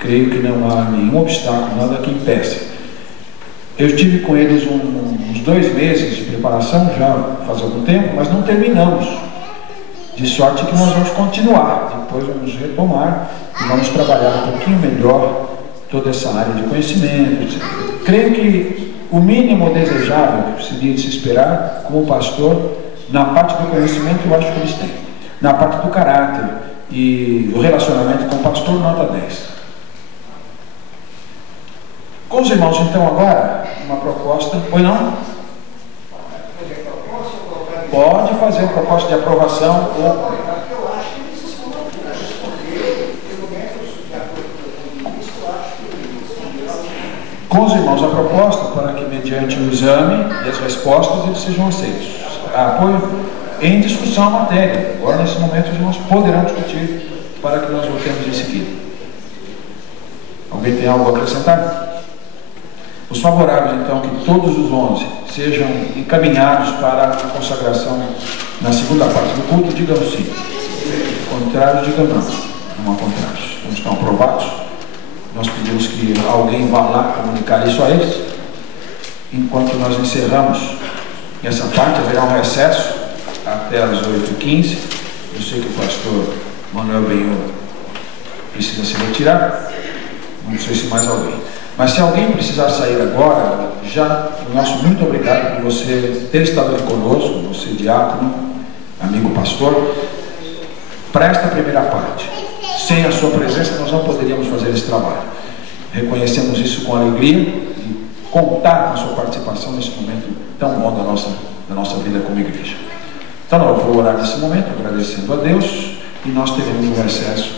creio que não há nenhum obstáculo, nada que impeça. Eu estive com eles uns 2 meses de preparação, já faz algum tempo, mas não terminamos. De sorte que nós vamos continuar, depois vamos retomar e vamos trabalhar um pouquinho melhor toda essa área de conhecimento, etc. Creio que o mínimo desejável que seria de se esperar como pastor, na parte do conhecimento, eu acho que eles têm. Na parte do caráter e o relacionamento com o pastor, nota 10. Com os irmãos, então, agora, uma proposta. Pois não? Pode fazer uma proposta de aprovação ou... Com os irmãos, a proposta para que, mediante o exame e as respostas, eles sejam aceitos. Apoio em discussão a matéria. Agora, nesse momento, os irmãos poderão discutir para que nós voltemos em seguida. Alguém tem algo a acrescentar? Os favoráveis, então, que todos os 11 sejam encaminhados para a consagração na segunda parte do culto, digam sim. Contrários, digam não. Não há contrários. Então, estão aprovados. Nós pedimos que alguém vá lá comunicar isso a eles. Enquanto nós encerramos essa parte, haverá um recesso até as 8h15. Eu sei que o pastor Manuel Benhur precisa se retirar. Não sei se mais alguém. Mas se alguém precisar sair agora, já o nosso muito obrigado por você ter estado aqui conosco, você diácono, amigo pastor. para esta primeira parte. Sem a sua presença, nós não poderíamos fazer esse trabalho. Reconhecemos isso com alegria e contar com a sua participação nesse momento tão bom da nossa vida como igreja. Então, eu vou orar nesse momento, agradecendo a Deus, e nós teremos o recesso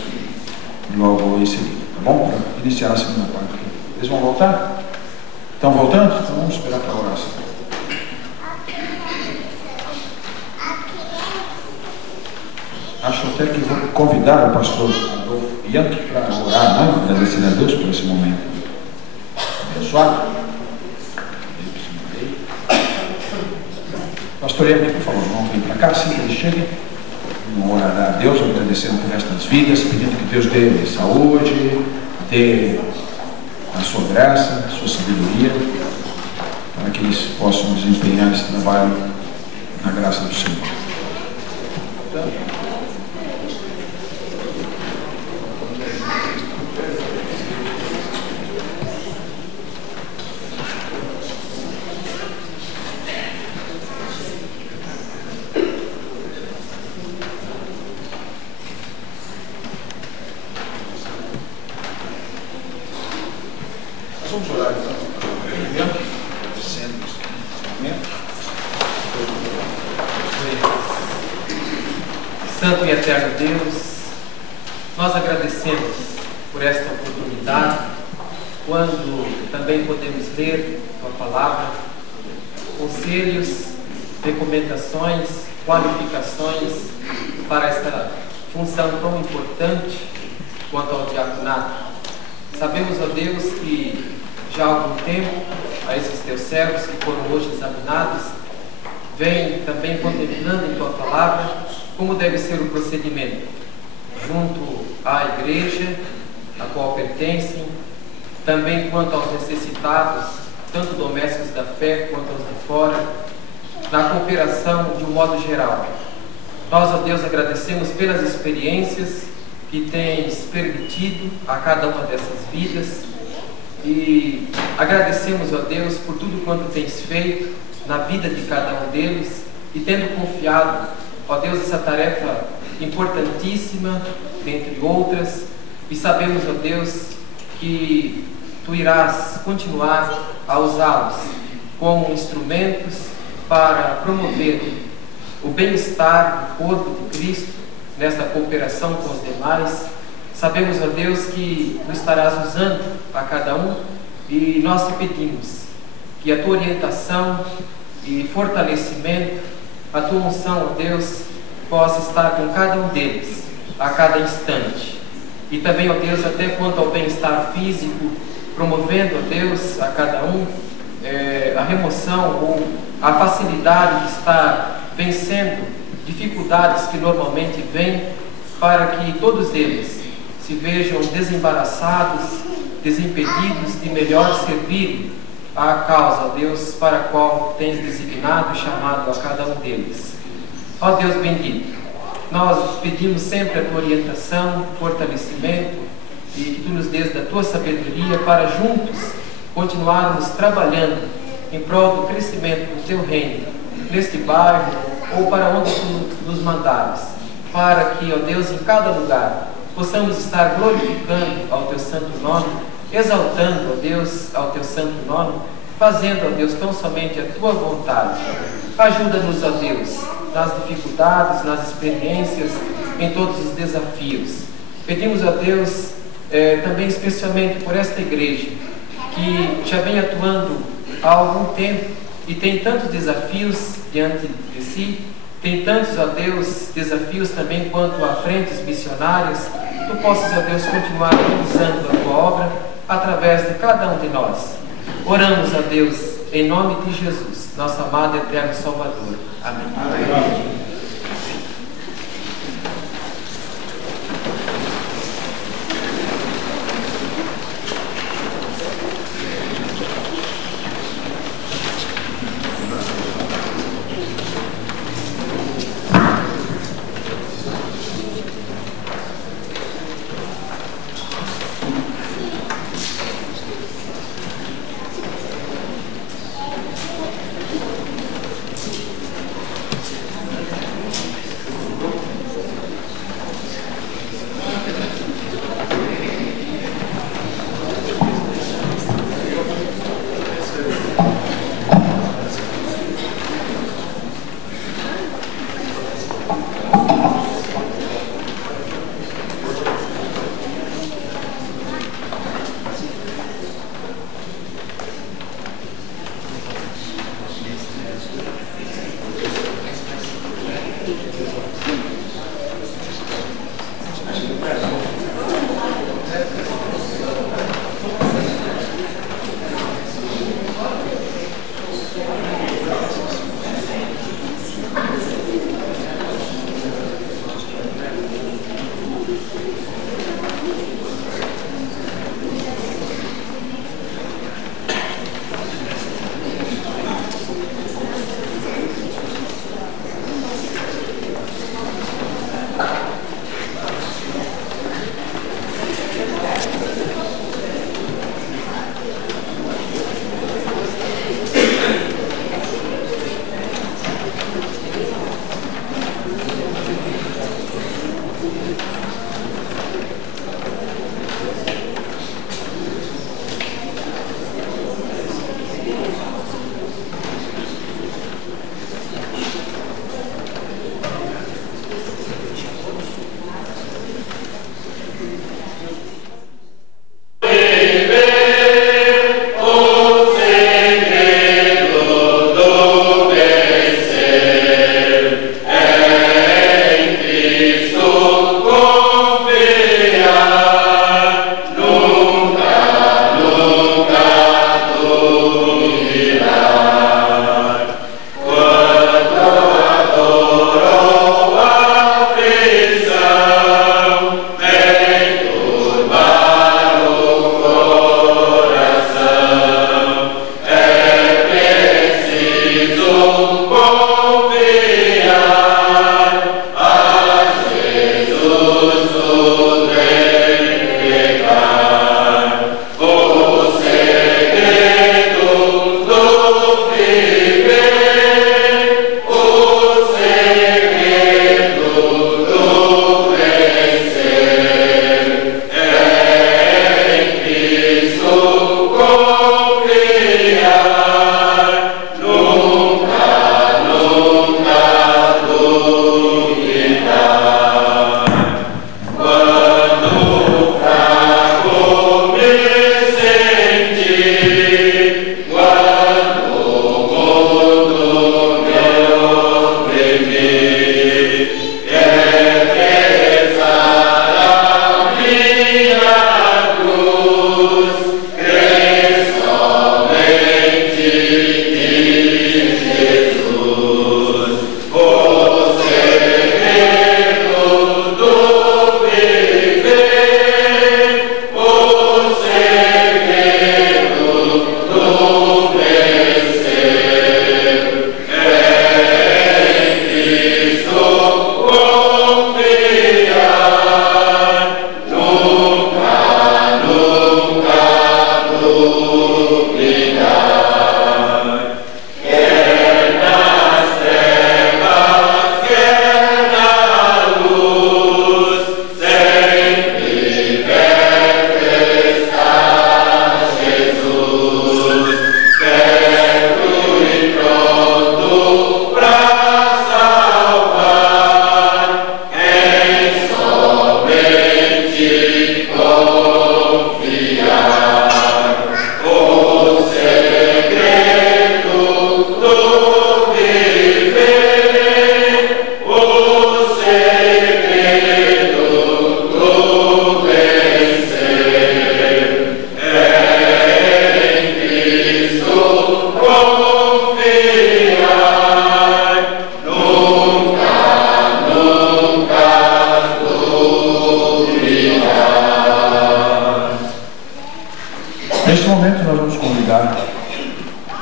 logo em seguida, tá bom? Para iniciar a segunda parte. Eles vão voltar? Estão voltando? Então vamos esperar para a oração. Acho até que vou convidar o pastor Adolfo Bianchi para orar, né? Agradecer a Deus por esse momento abençoado. Pastor Bianchi, por favor, vamos vir para cá, assim que ele chegue. Vamos orar a Deus, agradecendo por estas vidas, pedindo que Deus dê saúde, dê a sua graça, a sua sabedoria, para que eles possam desempenhar esse trabalho na graça do Senhor. Vamos orar então. Descendo nesse momento. Santo e eterno Deus, nós agradecemos por esta oportunidade, quando também podemos ler Tua palavra, conselhos, recomendações, qualificações para esta função tão importante quanto ao diaconato. Sabemos, ó Deus, que já há algum tempo a esses Teus servos que foram hoje examinados, vêm também contemplando em Tua palavra como deve ser o procedimento junto à igreja a qual pertencem, também quanto aos necessitados, tanto domésticos da fé quanto aos de fora, na cooperação de um modo geral. Nós, ó Deus, agradecemos pelas experiências que Tens permitido a cada uma dessas vidas e agradecemos, ó Deus, por tudo quanto Tens feito na vida de cada um deles e tendo confiado, ó Deus, essa tarefa importantíssima, dentre outras, e sabemos, ó Deus, que Tu irás continuar a usá-los como instrumentos para promover o bem-estar do corpo de Cristo nesta cooperação com os demais. Sabemos, ó Deus, que Tu estarás usando a cada um e nós te pedimos que a Tua orientação e fortalecimento, a Tua unção, ó Deus, possa estar com cada um deles a cada instante. E também, ó Deus, até quanto ao bem-estar físico, promovendo, ó Deus, a cada um a remoção ou a facilidade de estar vencendo dificuldades que normalmente vêm, para que todos eles se vejam desembaraçados, desimpedidos de melhor servir à causa, ó Deus, para a qual Tens designado e chamado a cada um deles. Ó Deus bendito, nós pedimos sempre a Tua orientação, fortalecimento e que Tu nos dês da Tua sabedoria para juntos continuarmos trabalhando em prol do crescimento do Teu reino, neste bairro ou para onde Tu nos mandares, para que, ó Deus, em cada lugar possamos estar glorificando ao Teu santo nome, exaltando, ó Deus, ao Teu santo nome, fazendo, ó Deus, tão somente a Tua vontade. Ajuda-nos, ó Deus, nas dificuldades, nas experiências, em todos os desafios. Pedimos a Deus também especialmente por esta igreja, que já vem atuando há algum tempo e tem tantos desafios diante de si, tem tantos, ó Deus, desafios também quanto a frentes missionárias. Tu possas, ó Deus, continuar usando a Tua obra através de cada um de nós. Oramos, ó Deus, em nome de Jesus, nosso amado e eterno Salvador. Amém. Amém.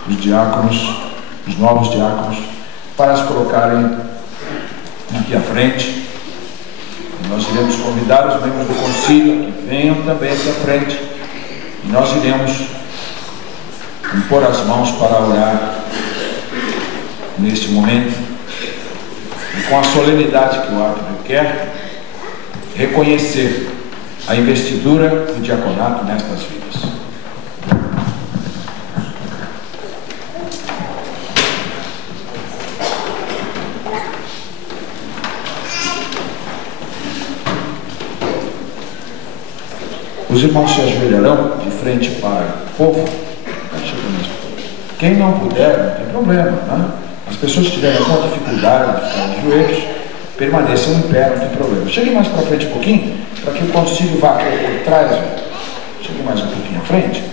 os diáconos, os novos diáconos, para se colocarem aqui à frente. E nós iremos convidar os membros do concílio que venham também aqui à frente. E nós iremos impor as mãos para orar neste momento. E com a solenidade que o ato requer, reconhecer a investidura do diaconato nestas vidas. Os irmãos se ajoelharão de frente para o povo. Quem não puder, não tem problema, né? As pessoas que tiverem alguma dificuldade de ficar de joelhos, permaneçam em pé, não tem problema. Chegue mais para frente um pouquinho, para que o concílio vá por trás. Chegue mais um pouquinho à frente.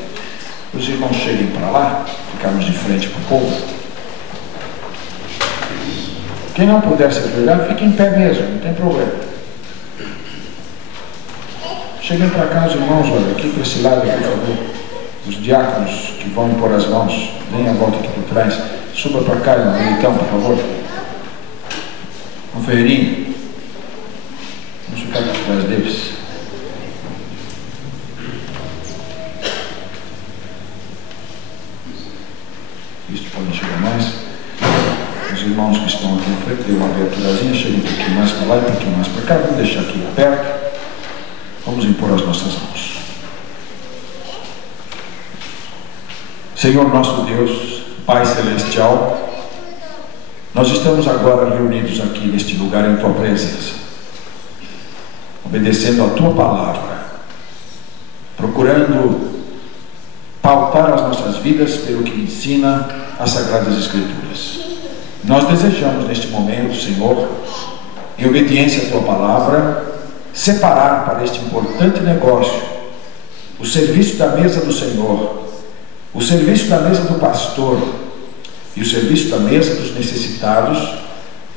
Os irmãos cheguem para lá, ficarmos de frente para o povo. Quem não puder se ajoelhar, fique em pé mesmo, não tem problema. Cheguem para cá, os irmãos, olha, aqui para esse lado, por favor. Os diáconos que vão impor as mãos, deem a volta aqui por trás. Suba para cá, então, por favor. Um ferreirinho. Vamos ficar por trás deles. Isso pode chegar mais. Os irmãos que estão aqui na frente, dê uma aberturazinha, cheguem um pouquinho mais para lá e um pouquinho mais para cá. Vamos deixar aqui perto. Vamos impor as nossas mãos. Senhor nosso Deus, Pai Celestial, nós estamos agora reunidos aqui neste lugar em Tua presença, obedecendo a Tua palavra, procurando pautar as nossas vidas pelo que ensina as Sagradas Escrituras. Nós desejamos neste momento, Senhor, em obediência à Tua palavra, separar para este importante negócio o serviço da mesa do Senhor, o serviço da mesa do pastor e o serviço da mesa dos necessitados,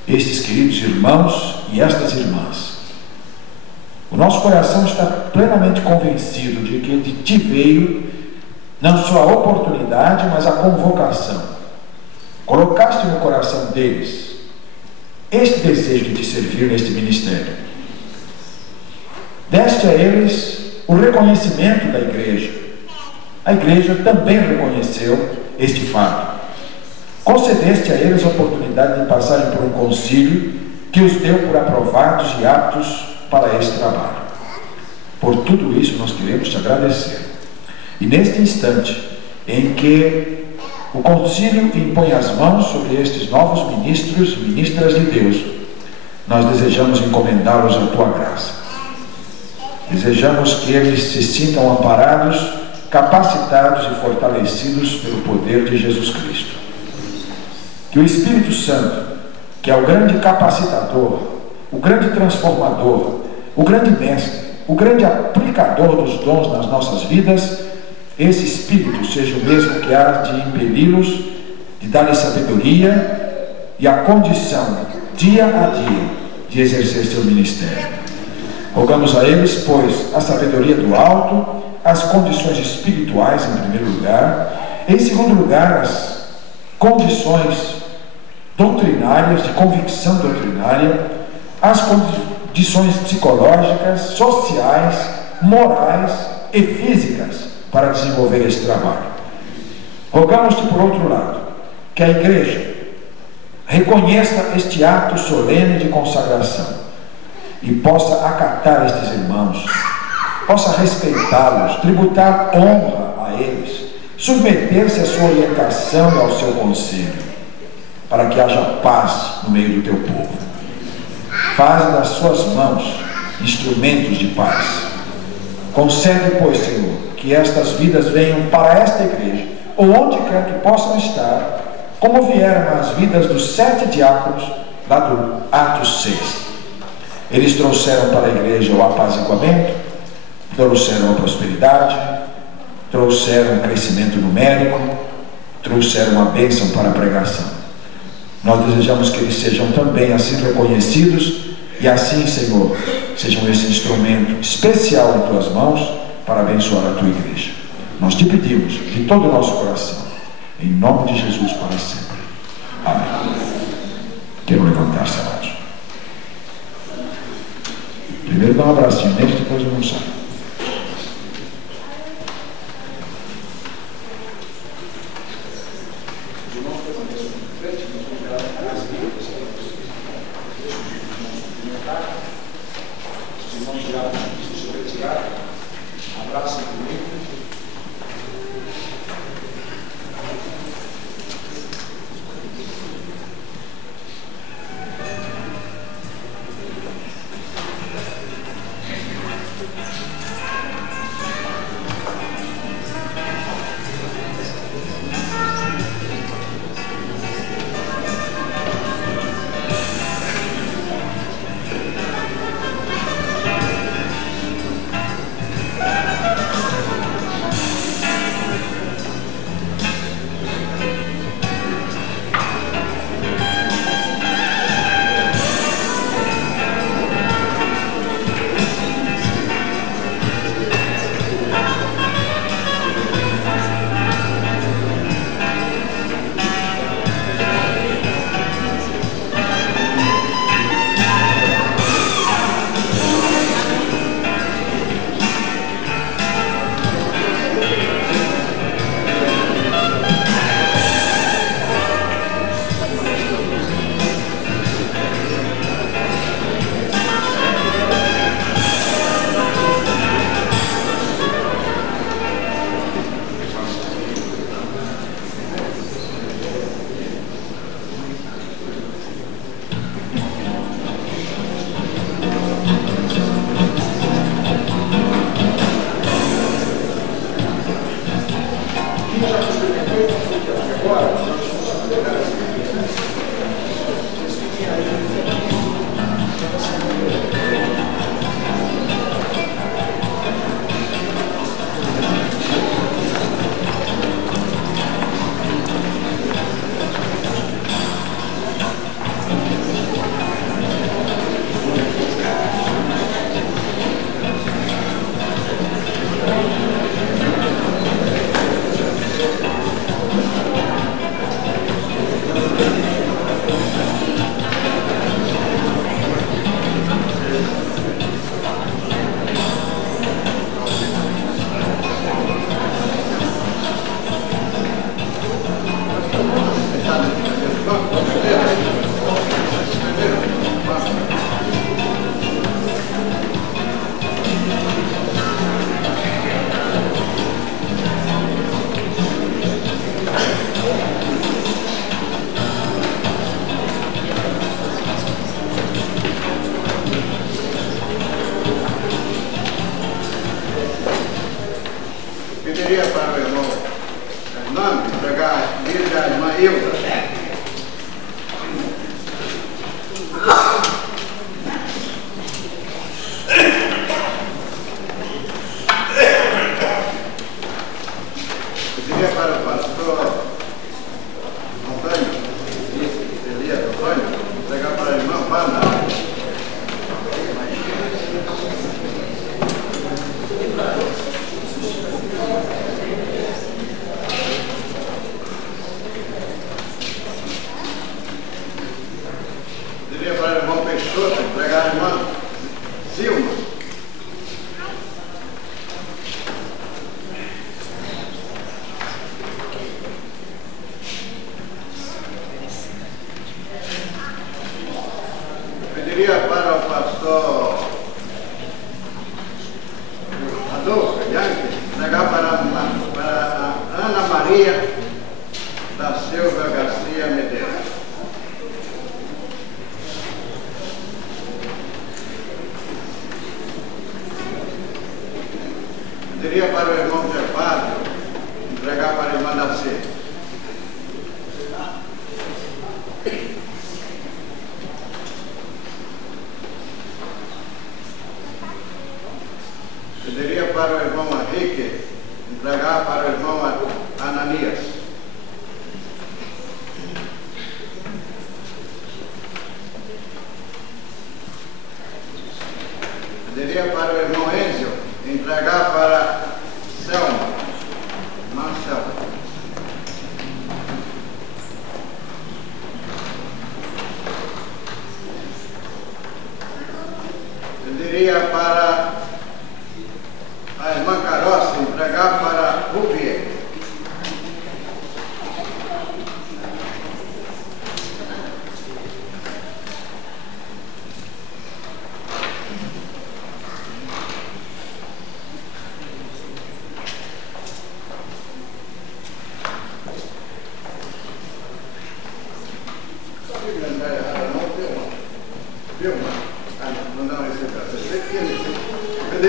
estes queridos irmãos e estas irmãs. O nosso coração está plenamente convencido de que de Ti veio não só a oportunidade, mas a convocação. Colocaste no coração deles este desejo de Te servir neste ministério. Deste a eles o reconhecimento da igreja. A igreja também reconheceu este fato. Concedeste a eles a oportunidade de passarem por um concílio que os deu por aprovados e aptos para este trabalho. Por tudo isso nós queremos Te agradecer. E neste instante em que o concílio impõe as mãos sobre estes novos ministros e ministras de Deus, nós desejamos encomendá-los à Tua graça. Desejamos que eles se sintam amparados, capacitados e fortalecidos pelo poder de Jesus Cristo. Que o Espírito Santo, que é o grande capacitador, o grande transformador, o grande mestre, o grande aplicador dos dons nas nossas vidas, esse Espírito seja o mesmo que há de impeli-los, de dar-lhes sabedoria e a condição, dia a dia, de exercer seu ministério. Rogamos a eles, pois, a sabedoria do alto, as condições espirituais em primeiro lugar, em segundo lugar, as condições doutrinárias, de convicção doutrinária, as condições psicológicas, sociais, morais e físicas para desenvolver esse trabalho. Rogamos-te, por outro lado, que a igreja reconheça este ato solene de consagração e possa acatar estes irmãos, possa respeitá-los, tributar honra a eles, submeter-se à sua orientação e ao seu conselho, para que haja paz no meio do teu povo. Faze das suas mãos instrumentos de paz. Concede, pois, Senhor, que estas vidas venham para esta igreja, ou onde quer que possam estar, como vieram as vidas dos 7 diáconos lá do Atos 6. Eles trouxeram para a igreja o apaziguamento, trouxeram a prosperidade, trouxeram o crescimento numérico, trouxeram a bênção para a pregação. Nós desejamos que eles sejam também assim reconhecidos e assim, Senhor, sejam esse instrumento especial em Tuas mãos para abençoar a Tua igreja. Nós Te pedimos de todo o nosso coração, em nome de Jesus para sempre. Amém. Quero levantar-se, amados. Primeiro dá um abracinho neles, depois eu não saio. Pediria para o irmão Fernando entregar a Bíblia à irmã Ilda. Pediria para o pastor Antônio, Elias Antônio, entregar para a irmã Wanda. Para o irmão Peixoto, entregar a irmã Silma. Pediria para o pastor Adolfo Yankee, entregar para a Ana Maria da Silva Garcia Medeiros. Pediria para o irmão Gervásio entregar para a irmã Darcy. Pediria para o irmão Henrique entregar para o irmão Ananias.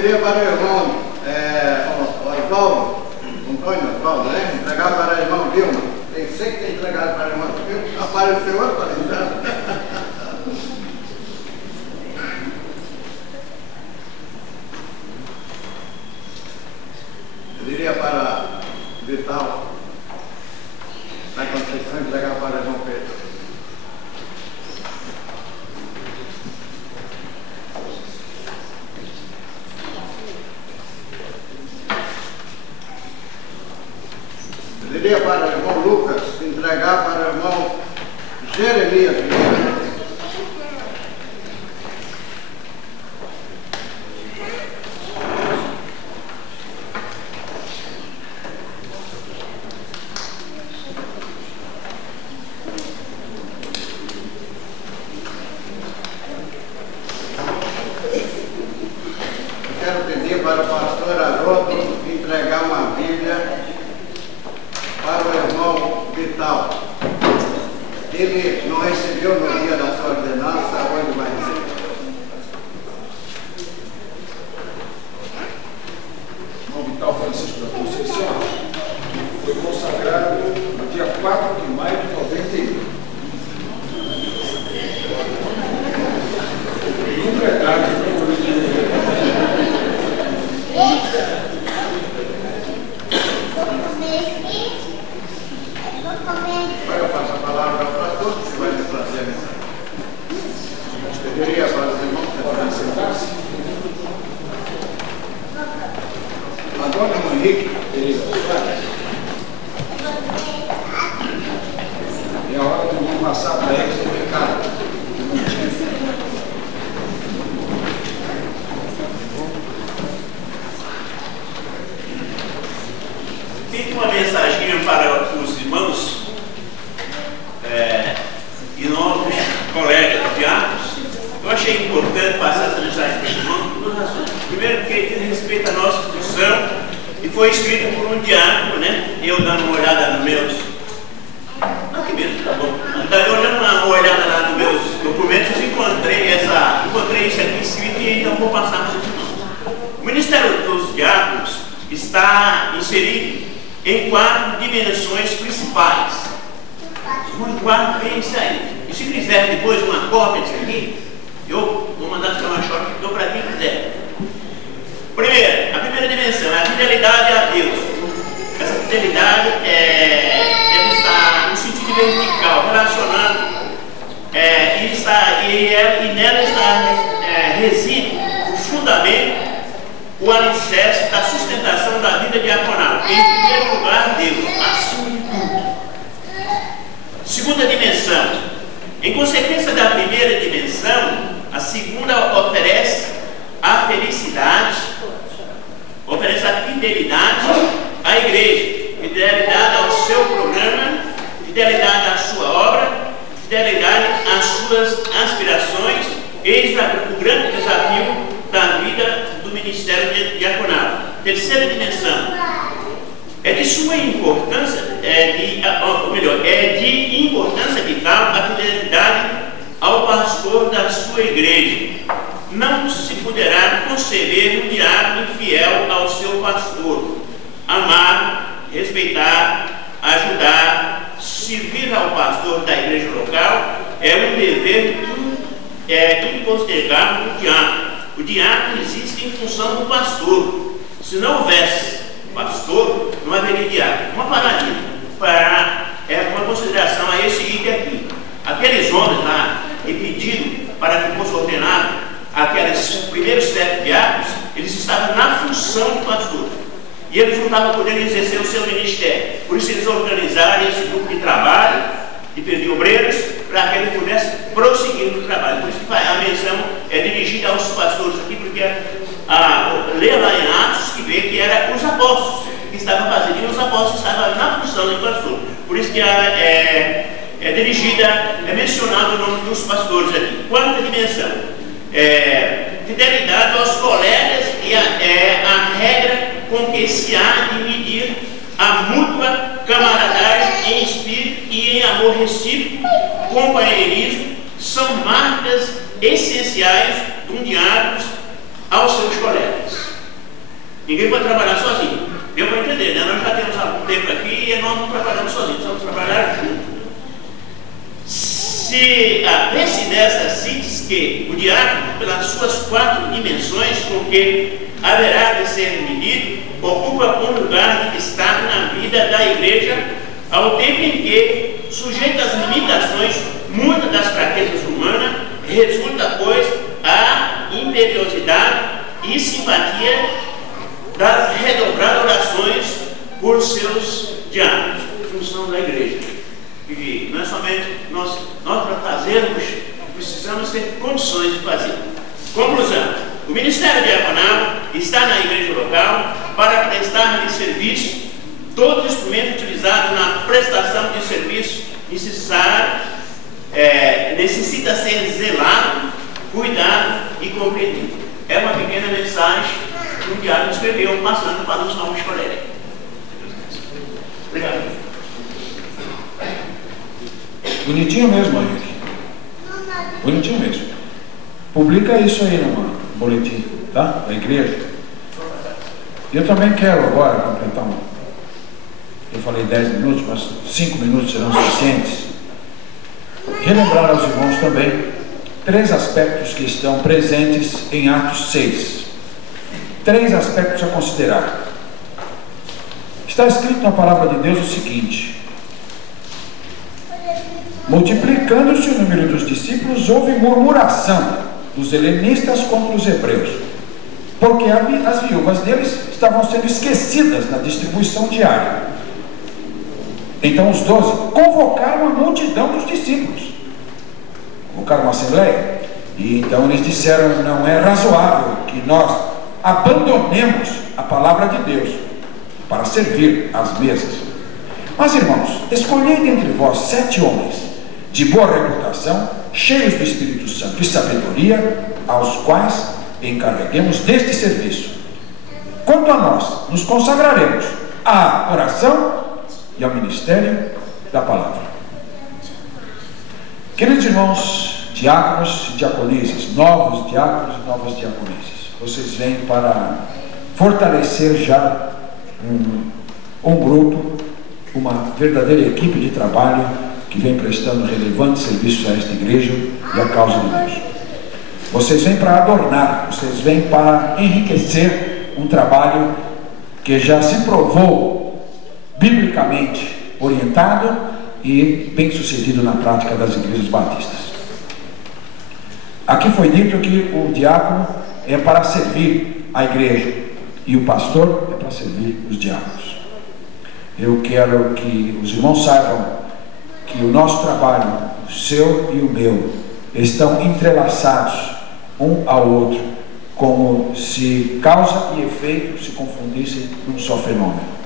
diria para o irmão Osvaldo, Antônio Osvaldo, né? Entregar para a irmã Vilma. Tem sempre que entregar para a irmã Vilma. Apareceu apareceu. Eu diria para Vital, da Conceição, entregar para João Pedro. Eu diria para o irmão Lucas entregar para o irmão Jeremias Vieira. Eu quero pedir para o pastor Haroldo entregar uma Bíblia para o irmão Vital. Ele não recebeu no dia da sua ordenança, hoje vai receber. O irmão Vital Francisco da Conceição foi consagrado no dia 4 de maio de 91. Nunca é tarde para o Agora eu passo a palavra ao pastor, que vai nos trazer a mensagem. Eu diria para os irmãos que podem sentar-se. Antônio Henrique Pereira Soares. É a hora de eu passar para eles o recado. Tem uma mensagem para os irmãos e novos colegas diáconos. Eu achei importante passar essa mensagem para os irmãos por duas razões. Primeiro, porque diz respeito à nossa instrução e foi escrito por um diácono, né? Eu dando uma olhada nos meus. Aqui mesmo, tá bom. Eu dando uma olhada lá nos meus documentos, encontrei isso aqui escrito e então vou passar para os irmãos. O Ministério dos Diáconos está inserido em 4 dimensões principais. Os 4 bem isso aí. E se quiser depois uma cópia disso aqui, eu vou mandar para uma short que dou para quem quiser. Primeiro, a primeira dimensão é a fidelidade a Deus. Essa fidelidade deve estar no sentido vertical, relacionando, e nela reside o fundamento, o alicerce da sustentação da vida diaconal. Em primeiro lugar, Deus, acima de tudo. Segunda dimensão. Em consequência da primeira dimensão, a segunda oferece a felicidade, oferece a fidelidade à igreja, fidelidade ao seu programa, fidelidade à sua obra, fidelidade às suas aspirações. Eis o grande desafio da vida do ministério diaconal. Terceira dimensão. É de suma importância, de importância vital a fidelidade ao pastor da sua igreja. Não se poderá conceber um diácono infiel ao seu pastor. Amar, respeitar, ajudar, servir ao pastor da igreja local é um dever impostergável do diácono. O diácono existe em função do pastor. Se não houvesse pastor, não haveria diácono. Uma paradinha para uma consideração a esse item aqui. Aqueles homens lá que pediram para que fosse ordenado aqueles primeiros 7 diáconos, eles estavam na função do pastor. E eles não estavam podendo exercer o seu ministério. Por isso eles organizaram esse grupo de trabalho, de obreiros, para que ele pudesse prosseguir no trabalho. Por isso que a menção é dirigida aos pastores aqui, porque lê lá em Atos que vê que eram os apóstolos que estavam fazendo, e os apóstolos estavam na função de pastor. Por isso que é mencionado o nome dos pastores aqui. Quarta dimensão. Fidelidade aos colegas é a regra com que se há de medir a mútua camaradagem em espírito e em amor recíproco, companheirismo, são marcas essenciais de um diácono aos seus colegas. Ninguém pode trabalhar sozinho. Deu para entender, né? Nós já temos algum tempo aqui e nós não trabalhamos sozinhos, precisamos trabalhar juntos. Se vê-se nessa síntese que o diácono, pelas suas 4 dimensões com que haverá de ser medido, ocupa um lugar de destaque na vida da igreja, ao tempo em que, sujeito às limitações, muitas das fraquezas humanas, resulta, pois, a imperiosidade e simpatia das redobradas orações por seus diáconos, função da igreja. E não é somente nós para fazermos, precisamos ter condições de fazer. Conclusão: o ministério diaconal está na igreja local para prestar-lhe serviço. Todo instrumento utilizado na prestação de serviço necessita ser zelado, cuidado e compreendido. É uma pequena mensagem que um diácono escreveu, passando para os novos colegas. Obrigado. Bonitinho mesmo, Henrique. Bonitinho mesmo. Publica isso aí no boletim, tá? Da igreja. Eu também quero agora completar eu falei 10 minutos, mas 5 minutos serão suficientes. Relembrar aos irmãos também 3 aspectos que estão presentes em Atos 6. 3 aspectos a considerar. Está escrito na palavra de Deus o seguinte: multiplicando-se o número dos discípulos, houve murmuração dos helenistas contra os hebreus, porque as viúvas deles estavam sendo esquecidas na distribuição diária. Então os 12 convocaram a multidão dos discípulos, convocaram uma assembleia, e então eles disseram: não é razoável que nós abandonemos a palavra de Deus para servir às mesas. Mas, irmãos, escolhei dentre vós 7 homens de boa reputação, cheios do Espírito Santo e sabedoria, aos quais encarreguemos deste serviço. Quanto a nós, nos consagraremos à oração e ao ministério da palavra. Queridos irmãos, diáconos e diaconisas, novos diáconos e novas diaconisas, vocês vêm para fortalecer já um grupo, uma verdadeira equipe de trabalho que vem prestando relevantes serviços a esta igreja e à causa de Deus. Vocês vêm para adornar, vocês vêm para enriquecer um trabalho que já se provou biblicamente orientado e bem sucedido na prática das igrejas batistas. Aqui foi dito que o diácono é para servir a igreja e o pastor é para servir os diáconos. Eu quero que os irmãos saibam que o nosso trabalho, o seu e o meu, estão entrelaçados um ao outro, como se causa e efeito se confundissem num só fenômeno.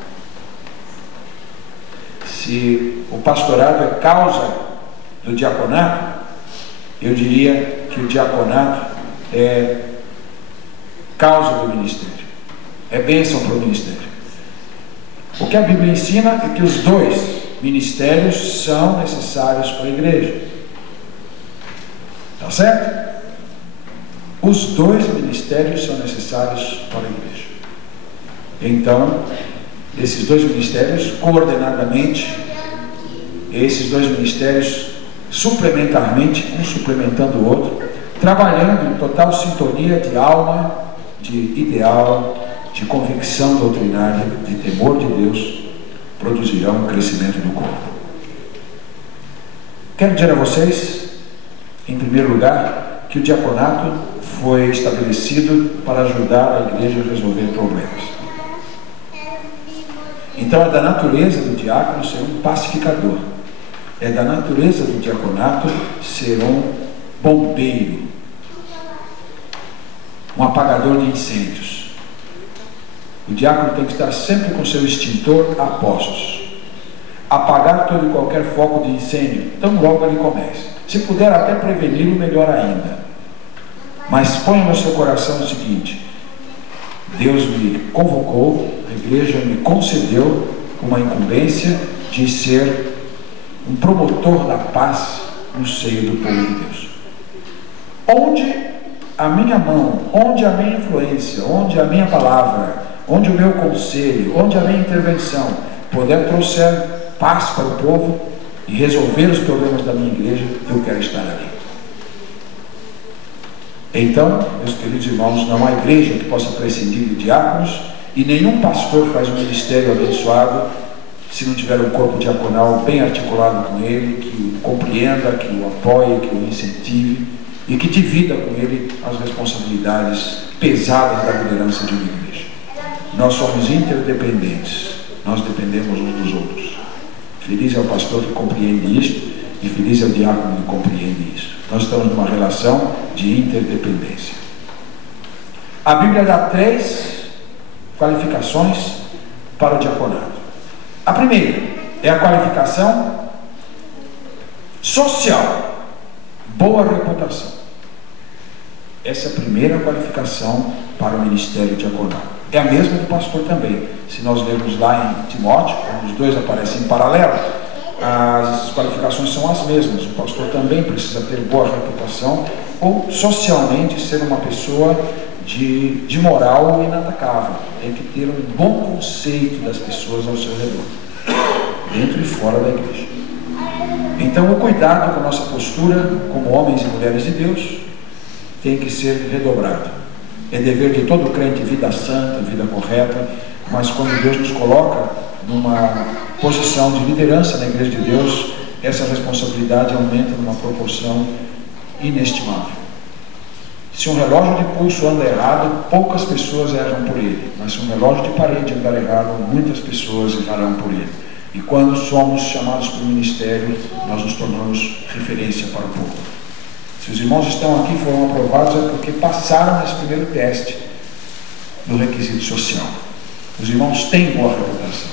Se o pastorado é causa do diaconato, eu diria que o diaconato é causa do ministério, é bênção para o ministério. O que a Bíblia ensina é que os 2 ministérios são necessários para a igreja. Tá certo? Os 2 ministérios são necessários para a igreja. Então, esses 2 ministérios, coordenadamente, esses 2 ministérios, suplementarmente, um suplementando o outro, trabalhando em total sintonia de alma, de ideal, de convicção doutrinária, de temor de Deus, produzirão um crescimento do corpo. Quero dizer a vocês, em primeiro lugar, que o diaconato foi estabelecido para ajudar a igreja a resolver problemas. Então é da natureza do diácono ser um pacificador, é da natureza do diaconato ser um bombeiro, um apagador de incêndios. O diácono tem que estar sempre com seu extintor a postos, apagar todo e qualquer foco de incêndio, tão logo ele comece. Se puder até preveni-lo, melhor ainda. Mas ponha no seu coração o seguinte: Deus me convocou, a igreja me concedeu uma incumbência de ser um promotor da paz no seio do povo de Deus. Onde a minha mão, onde a minha influência, onde a minha palavra, onde o meu conselho, onde a minha intervenção puder trouxer paz para o povo e resolver os problemas da minha igreja, eu quero estar ali. Então, meus queridos irmãos, não há igreja que possa prescindir de diáconos, e nenhum pastor faz um ministério abençoado se não tiver um corpo diaconal bem articulado com ele, que o compreenda, que o apoie, que o incentive e que divida com ele as responsabilidades pesadas da liderança de uma igreja. Nós somos interdependentes, nós dependemos uns dos outros. Feliz é o pastor que compreende isto, e feliz é o diácono que compreende isso. Nós estamos numa relação de interdependência. A Bíblia dá 3 qualificações para o diaconato. A primeira é a qualificação social, boa reputação. Essa é a primeira qualificação para o ministério diaconal. É a mesma do pastor também. Se nós lermos lá em Timóteo, os dois aparecem em paralelo, as qualificações são as mesmas. O pastor também precisa ter boa reputação, ou socialmente ser uma pessoa de moral inatacável. Tem que ter um bom conceito das pessoas ao seu redor, dentro e fora da igreja. Então o cuidado com a nossa postura como homens e mulheres de Deus tem que ser redobrado. É dever de todo crente vida santa, vida correta, mas quando Deus nos coloca numa posição de liderança na igreja de Deus, essa responsabilidade aumenta numa proporção inestimável. Se um relógio de pulso anda errado, poucas pessoas erram por ele, mas se um relógio de parede andar errado, muitas pessoas errarão por ele. E quando somos chamados para o ministério, nós nos tornamos referência para o povo. Se os irmãos estão aqui e foram aprovados, é porque passaram nesse primeiro teste do requisito social. Os irmãos têm boa reputação.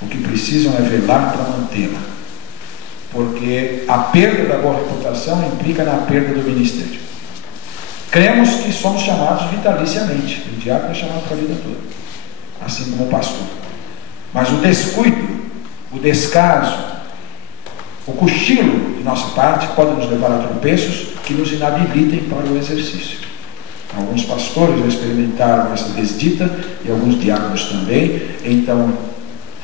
O que precisam é velar para mantê-la, porque a perda da boa reputação implica na perda do ministério. Cremos que somos chamados vitaliciamente. O diácono é chamado para a vida toda, assim como o pastor. Mas o descuido, o descaso, o cochilo de nossa parte pode nos levar a tropeços que nos inabilitem para o exercício. Alguns pastores já experimentaram essa desdita e alguns diáconos também. Então,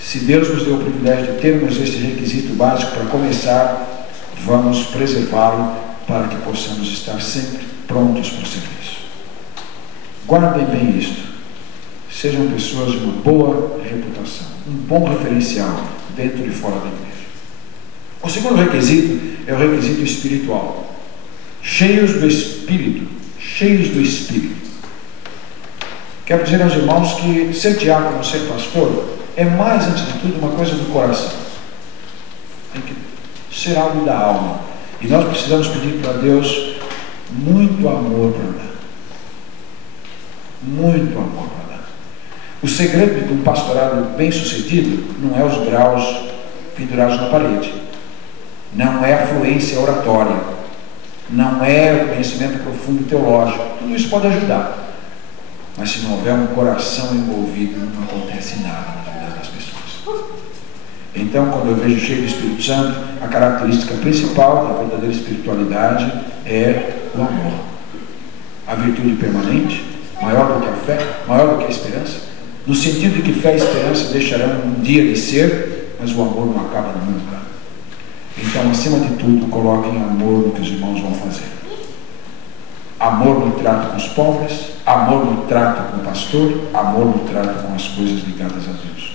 se Deus nos deu o privilégio de termos esse requisito básico para começar, vamos preservá-lo para que possamos estar sempre prontos para o serviço. Guardem bem isto. Sejam pessoas de uma boa reputação, um bom referencial dentro e fora da igreja. O segundo requisito é o requisito espiritual. Cheios do Espírito. Cheios do Espírito. Quero dizer aos irmãos que ser diácono, ser pastor, é mais, antes de tudo, uma coisa do coração. Tem que ser algo da alma. E nós precisamos pedir para Deus muito amor para dar. Muito amor para dar. O segredo de um pastorado bem sucedido não é os graus pendurados na parede. Não é a fluência oratória. Não é o conhecimento profundo teológico. Tudo isso pode ajudar. Mas se não houver um coração envolvido, não acontece nada na vida das pessoas. Então, quando eu vejo cheio do Espírito Santo, a característica principal da verdadeira espiritualidade é o amor. A virtude permanente, maior do que a fé, maior do que a esperança, no sentido de que fé e esperança deixarão um dia de ser, mas o amor não acaba nunca. Então, acima de tudo, coloquem amor no que os irmãos vão fazer. Amor no trato com os pobres, amor no trato com o pastor, amor no trato com as coisas ligadas a Deus.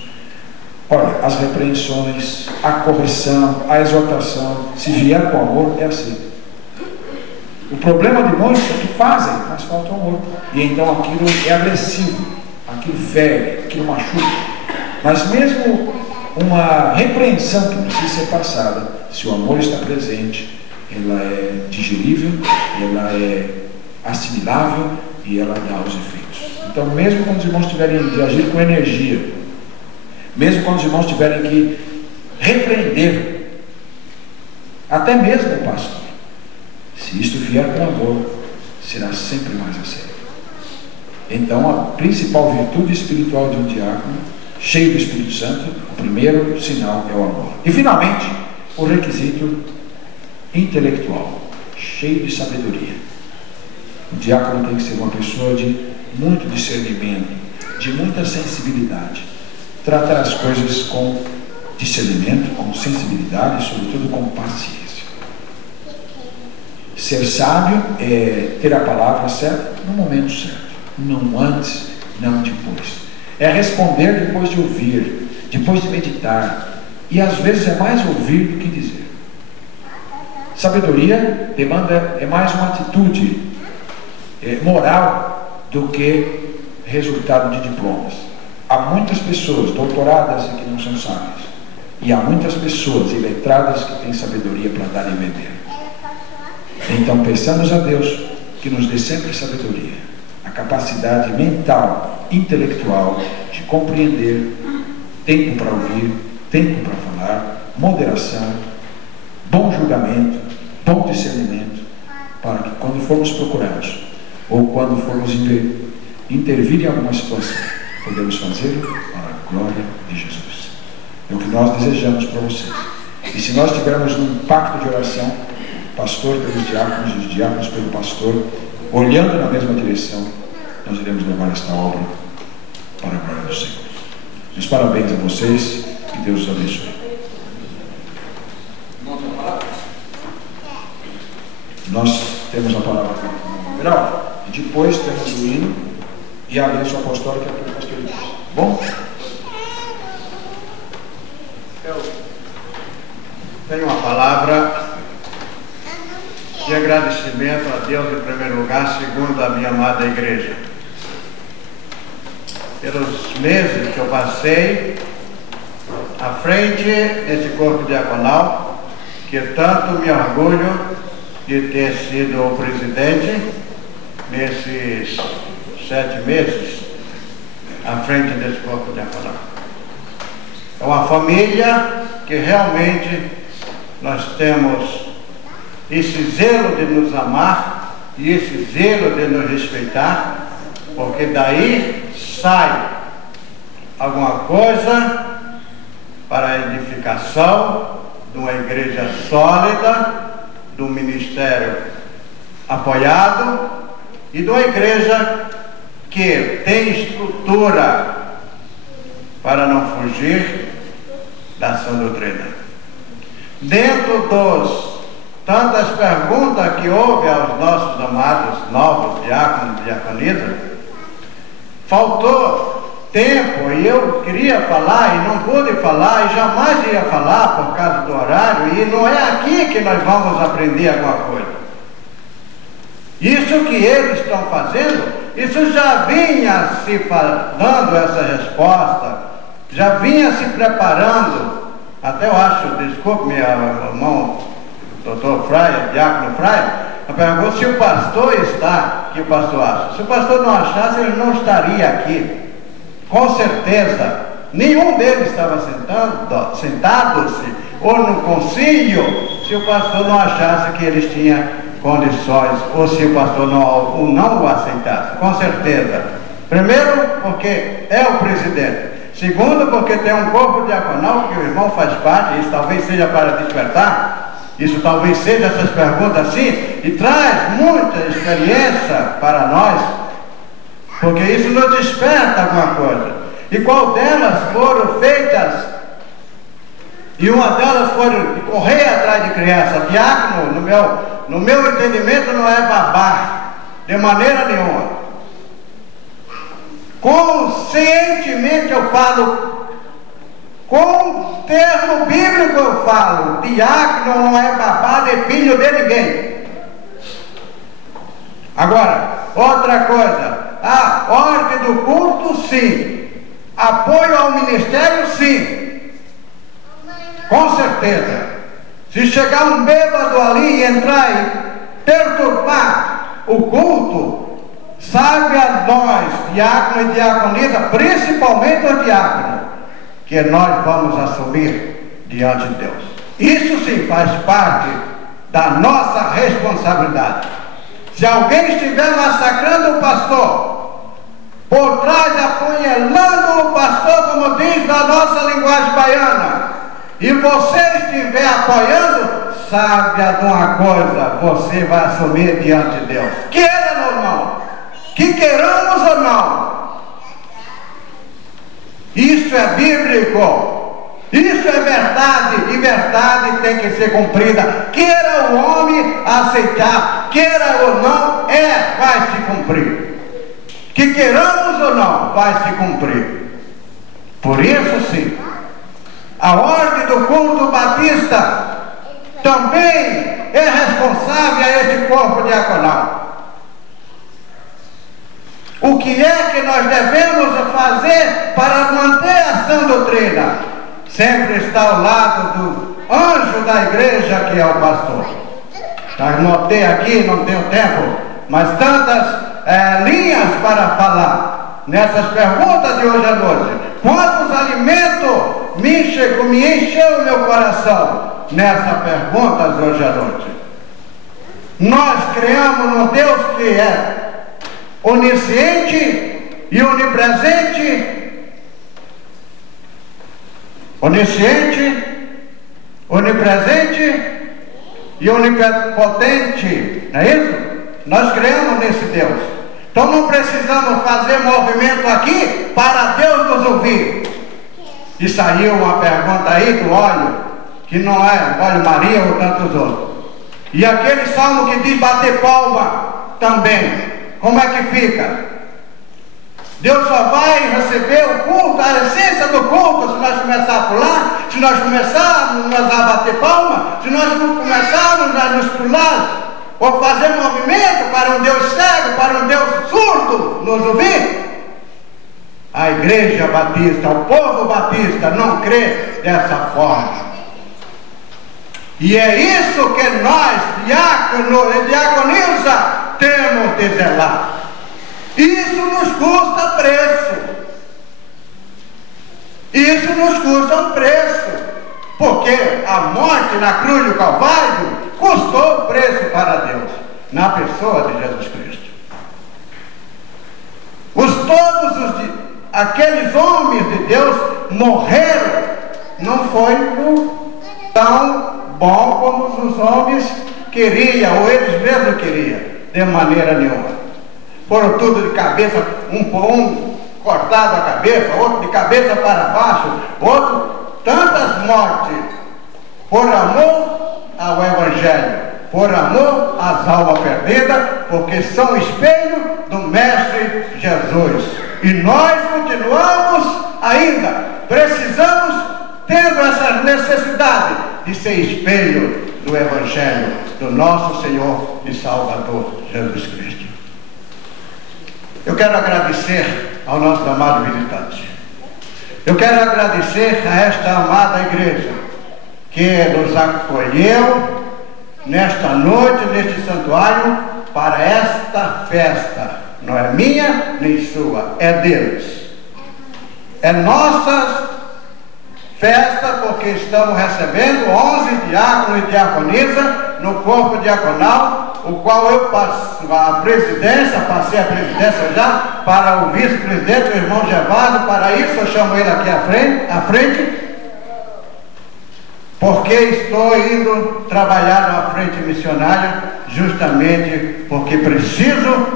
Olha, as repreensões, a correção, a exortação, se vier com amor, é assim. O problema de muitos é que fazem, mas falta amor. E então aquilo é agressivo, aquilo fere, aquilo machuca. Mas mesmo uma repreensão que precisa ser passada, se o amor está presente, ela é digerível, ela é assimilável e ela dá os efeitos. Então, mesmo quando os irmãos tiverem de agir com energia, mesmo quando os irmãos tiverem que repreender, até mesmo o pastor, se isto vier com amor, será sempre mais a sério. Então, a principal virtude espiritual de um diácono, cheio do Espírito Santo, o primeiro sinal é o amor. E, finalmente, o requisito intelectual, cheio de sabedoria. O diácono tem que ser uma pessoa de muito discernimento, de muita sensibilidade. Tratar as coisas com discernimento, com sensibilidade e, sobretudo, com paciência. Ser sábio é ter a palavra certa no momento certo, não antes, não depois. É responder depois de ouvir, depois de meditar, e às vezes é mais ouvir do que dizer. Sabedoria é mais uma atitude moral do que resultado de diplomas. Há muitas pessoas doutoradas e que não são sábias, e há muitas pessoas iletradas que têm sabedoria para dar e vender. Então peçamos a Deus que nos dê sempre sabedoria, a capacidade mental, intelectual de compreender, tempo para ouvir, tempo para falar, moderação, bom julgamento, bom discernimento, para que quando formos procurados ou quando formos intervir em alguma situação, podemos fazer para a glória de Jesus. É o que nós desejamos para vocês. E se nós tivermos um pacto de oração, pastor pelos diáconos e os diáconos pelo pastor, olhando na mesma direção, nós iremos levar esta obra para a glória do Senhor. Meus parabéns a vocês, que Deus os abençoe. Nós temos a palavra liberal e depois temos o hino e a bênção apostólica para o pastor Deus. Bom? Eu tenho uma palavra de agradecimento a Deus em primeiro lugar, segundo a minha amada igreja. Pelos meses que eu passei à frente desse corpo diaconal, que tanto me orgulho de ter sido o presidente nesses 7 meses à frente desse corpo diaconal. É uma família que realmente nós temos esse zelo de nos amar e esse zelo de nos respeitar, porque daí sai alguma coisa para a edificação de uma igreja sólida, de um ministério apoiado e de uma igreja que tem estrutura para não fugir da sã doutrina. Dentro dos tantas perguntas que houve aos nossos amados novos diáconos e diaconisas, faltou tempo e eu queria falar e não pude falar e jamais ia falar por causa do horário, e não é aqui que nós vamos aprender alguma coisa. Isso que eles estão fazendo, isso já vinha se dando essa resposta, já vinha se preparando. Até eu acho, desculpe meu irmão, doutor Fraia, diácono Fraia, eu pergunto se o pastor está, que o pastor acha. Se o pastor não achasse, ele não estaria aqui. Com certeza, nenhum deles estava sentado-se ou no concílio se o pastor não achasse que eles tinham condições, ou se o pastor não o aceitasse. Com certeza. Primeiro, porque é o presidente. Segundo, porque tem um corpo diaconal que o irmão faz parte, isso talvez seja para despertar, isso talvez seja essas perguntas assim, e traz muita experiência para nós, porque isso nos desperta alguma coisa. E qual delas foram feitas? E uma delas foi correr atrás de criança. Diácono, no meu entendimento, não é babar, de maneira nenhuma. Conscientemente eu falo, com termo bíblico eu falo, diácono não é babá de filho de ninguém. Agora, outra coisa, a ordem do culto sim, apoio ao ministério sim, com certeza. Se chegar um bêbado ali e entrar e perturbar o culto, sabe a nós, diácono e diaconisa, principalmente o diácono, que nós vamos assumir diante de Deus. Isso sim faz parte da nossa responsabilidade. Se alguém estiver massacrando o pastor, por trás apunhalando o pastor, como diz na nossa linguagem baiana, e você estiver apoiando, sabe de uma coisa, você vai assumir diante de Deus. Queira ou não, que queiramos ou não. Isso é bíblico. Isso é verdade, e verdade tem que ser cumprida. Queira o homem aceitar, queira ou não, vai se cumprir. Que queiramos ou não, vai se cumprir. Por isso, sim, a ordem do culto batista também é responsável a este corpo diaconal. O que é que nós devemos fazer para manter a sã doutrina? Sempre está ao lado do anjo da igreja, que é o pastor. Anotei aqui, não tenho tempo, mas tantas linhas para falar nessas perguntas de hoje à noite. Quantos alimentos me encheu o meu coração nessas perguntas hoje à noite? Nós criamos num Deus que é onisciente e onipresente, onisciente, onipresente e onipotente, não é isso? Nós cremos nesse Deus. Então não precisamos fazer movimento aqui para Deus nos ouvir. E saiu uma pergunta aí do óleo, que não é óleo Maria ou tantos outros. E aquele salmo que diz bater palma também. Como é que fica? Deus só vai receber o culto, a essência do culto, se nós começarmos a pular, se nós começarmos a bater palma, se nós começarmos a nos pular, ou fazer movimento para um Deus cego, para um Deus surdo nos ouvir. A igreja batista, o povo batista não crê dessa forma. E é isso que nós, diácono e diaconisa, temos de zelar. Isso nos custa preço. Isso nos custa um preço. Porque a morte na cruz do Calvário custou preço para Deus, na pessoa de Jesus Cristo. Aqueles homens de Deus morreram, não foi tão bom como os homens queriam, ou eles mesmos queriam, de maneira nenhuma. Foram tudo de cabeça, um por um, cortado a cabeça, outro de cabeça para baixo, outro, tantas mortes, por amor ao Evangelho, por amor às almas perdidas, porque são espelho do Mestre Jesus. E nós continuamos ainda, precisamos, tendo essa necessidade de ser espelho do Evangelho do nosso Senhor e Salvador Jesus Cristo. Eu quero agradecer ao nosso amado visitante. Eu quero agradecer a esta amada igreja que nos acolheu nesta noite, neste santuário, para esta festa. Não é minha nem sua, é deles. É nossa festa, porque estamos recebendo 11 diáconos e diaconisa no corpo diaconal, o qual eu passo a presidência, passei a presidência já para o vice-presidente, o irmão Gervásio. Para isso eu chamo ele aqui à frente, porque estou indo trabalhar na frente missionária, justamente porque preciso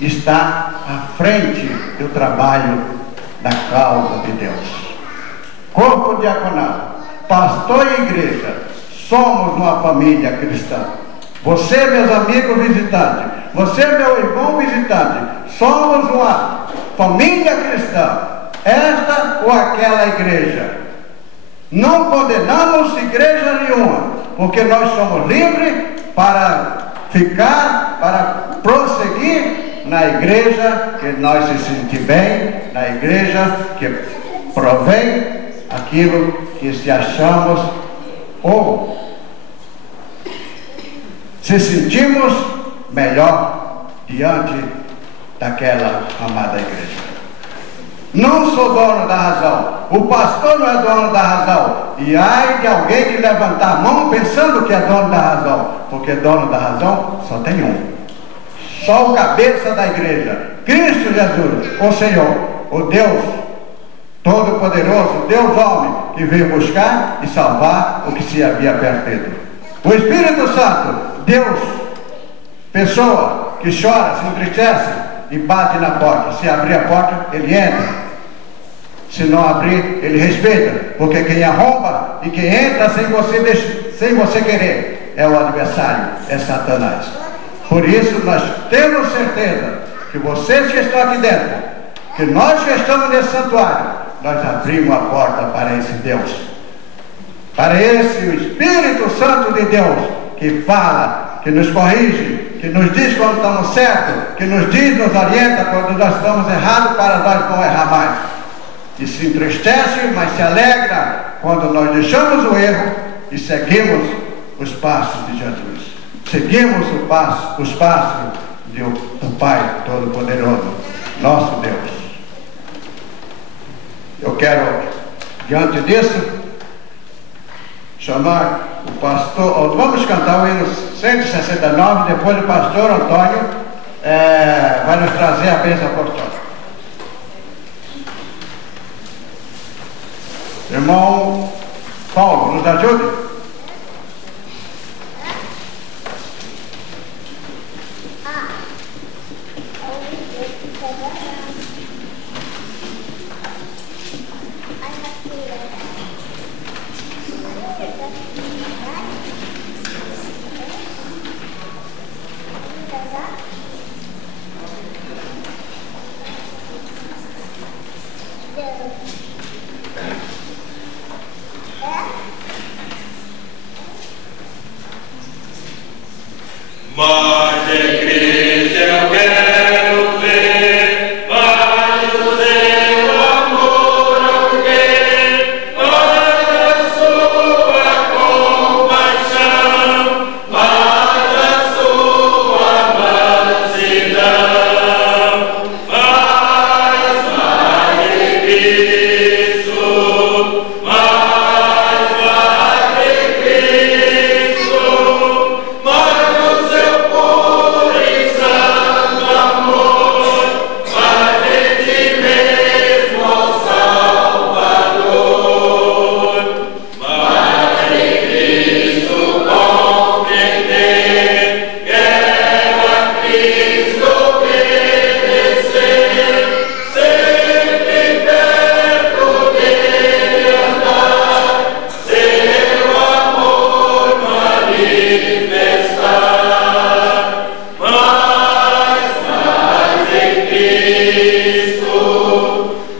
estar à frente do trabalho da causa de Deus. Corpo diaconal, pastor e igreja, somos uma família cristã. Você, meus amigos visitantes, você, meu irmão visitante, somos uma família cristã, esta ou aquela igreja. Não condenamos igreja nenhuma, porque nós somos livres para ficar, para prosseguir na igreja que nós se sentimos bem, na igreja que provém aquilo que se achamos ou se sentimos melhor diante daquela amada igreja. Não sou dono da razão, o pastor não é dono da razão, e ai de alguém que levantar a mão pensando que é dono da razão, porque dono da razão só tem um, só o cabeça da igreja, Cristo Jesus, o Senhor, o Deus Todo-Poderoso, Deus homem, que veio buscar e salvar o que se havia perdido. O Espírito Santo, Deus, pessoa que chora, se entristece e bate na porta. Se abrir a porta, ele entra. Se não abrir, ele respeita, porque quem arromba e quem entra sem você querer é o adversário, é Satanás. Por isso nós temos certeza que vocês que estão aqui dentro, que nós que estamos nesse santuário, nós abrimos a porta para esse Deus, para esse o Espírito Santo de Deus, que fala, que nos corrige, que nos diz quando estamos certos, que nos diz, nos orienta quando nós estamos errados, para nós não errar mais. E se entristece, mas se alegra quando nós deixamos o erro e seguimos os passos de Jesus. Seguimos os passos do Pai Todo-Poderoso, nosso Deus. Eu quero, diante disso, chamar o pastor. Vamos cantar o hino 169, depois o pastor Antônio vai nos trazer a bênção apostólica. Irmão Paulo, nos ajude. Mas em Cristo eu quero ver, mais o seu amor alguém, mais a sua compaixão, mais a sua mansidão, mais em Cristo, mais em Cristo, mais o seu puro e santo amor, mais de ti mesmo, ó Salvador, mais em Cristo compreender, quero a Cristo obedecer, sempre perto dele andar, seu amor manifestar. Mais em Cristo,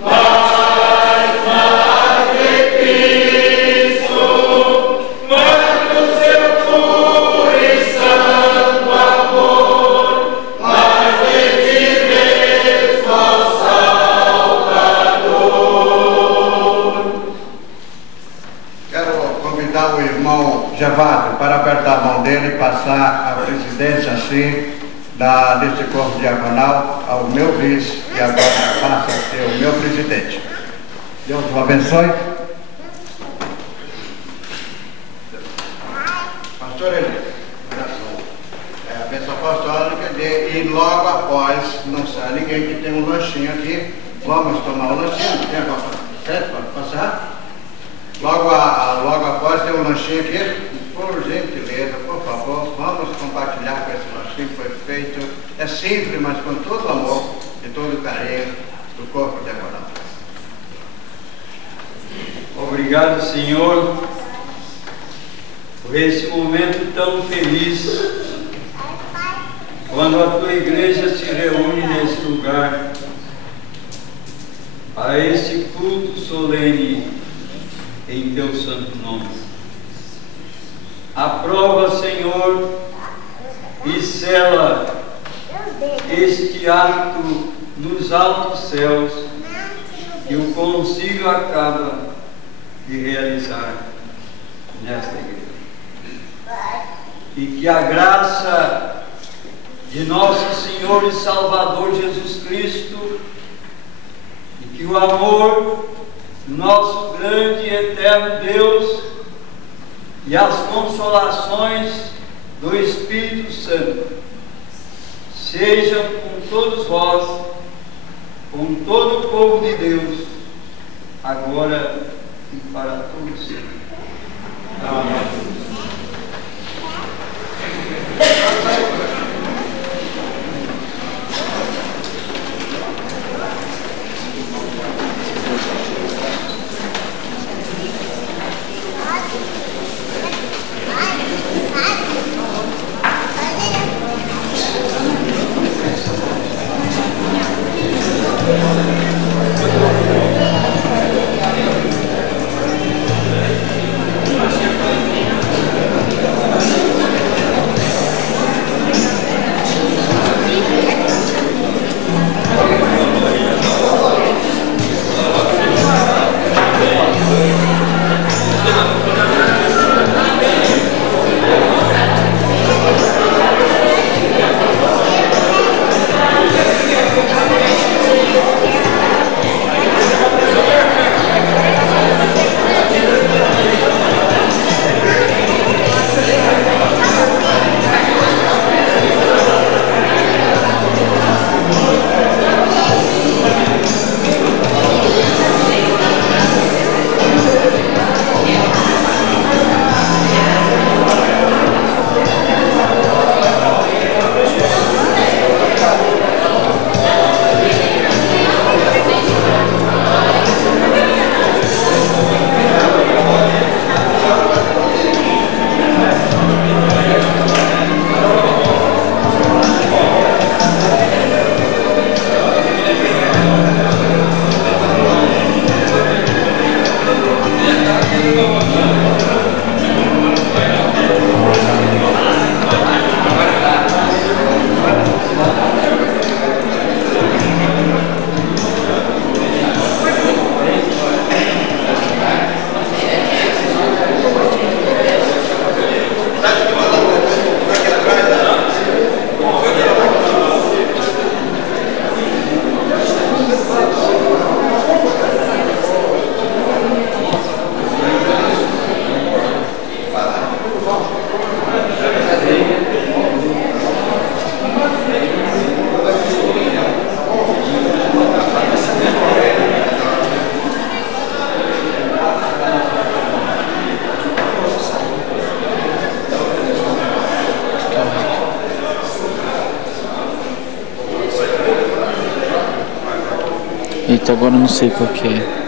mais em Cristo, mais do seu puro e santo amor, mais de ti mesmo, ó Salvador. Quero convidar o irmão Gervásio para apertar a mão dele e passar a presidência assim deste corpo diaconal ao meu vice, que agora passa a ser o meu presidente. Deus o abençoe. Pastor Eli, a bênção apostólica e logo após, não sai ninguém que tem um lanchinho aqui, vamos tomar um lanchinho, tem agora, certo? Pode passar? Logo após tem um lanchinho aqui, por gentileza, por favor, vamos compartilhar com esse lanchinho que foi feito. É simples, mas com todo o amor e todo o carinho do corpo diaconal. Obrigado, Senhor, por esse momento tão feliz, quando a tua igreja se reúne nesse lugar, a esse culto solene em teu santo nome. Aprova, Senhor, e sela este ato nos altos céus, que o concílio acaba de realizar nesta igreja. E que a graça de nosso Senhor e Salvador Jesus Cristo, e que o amor do nosso grande e eterno Deus e as consolações do Espírito Santo sejam com todos vós, com todo o povo de Deus, agora e para todos sempre. Amém. Eita, agora eu não sei qual que é.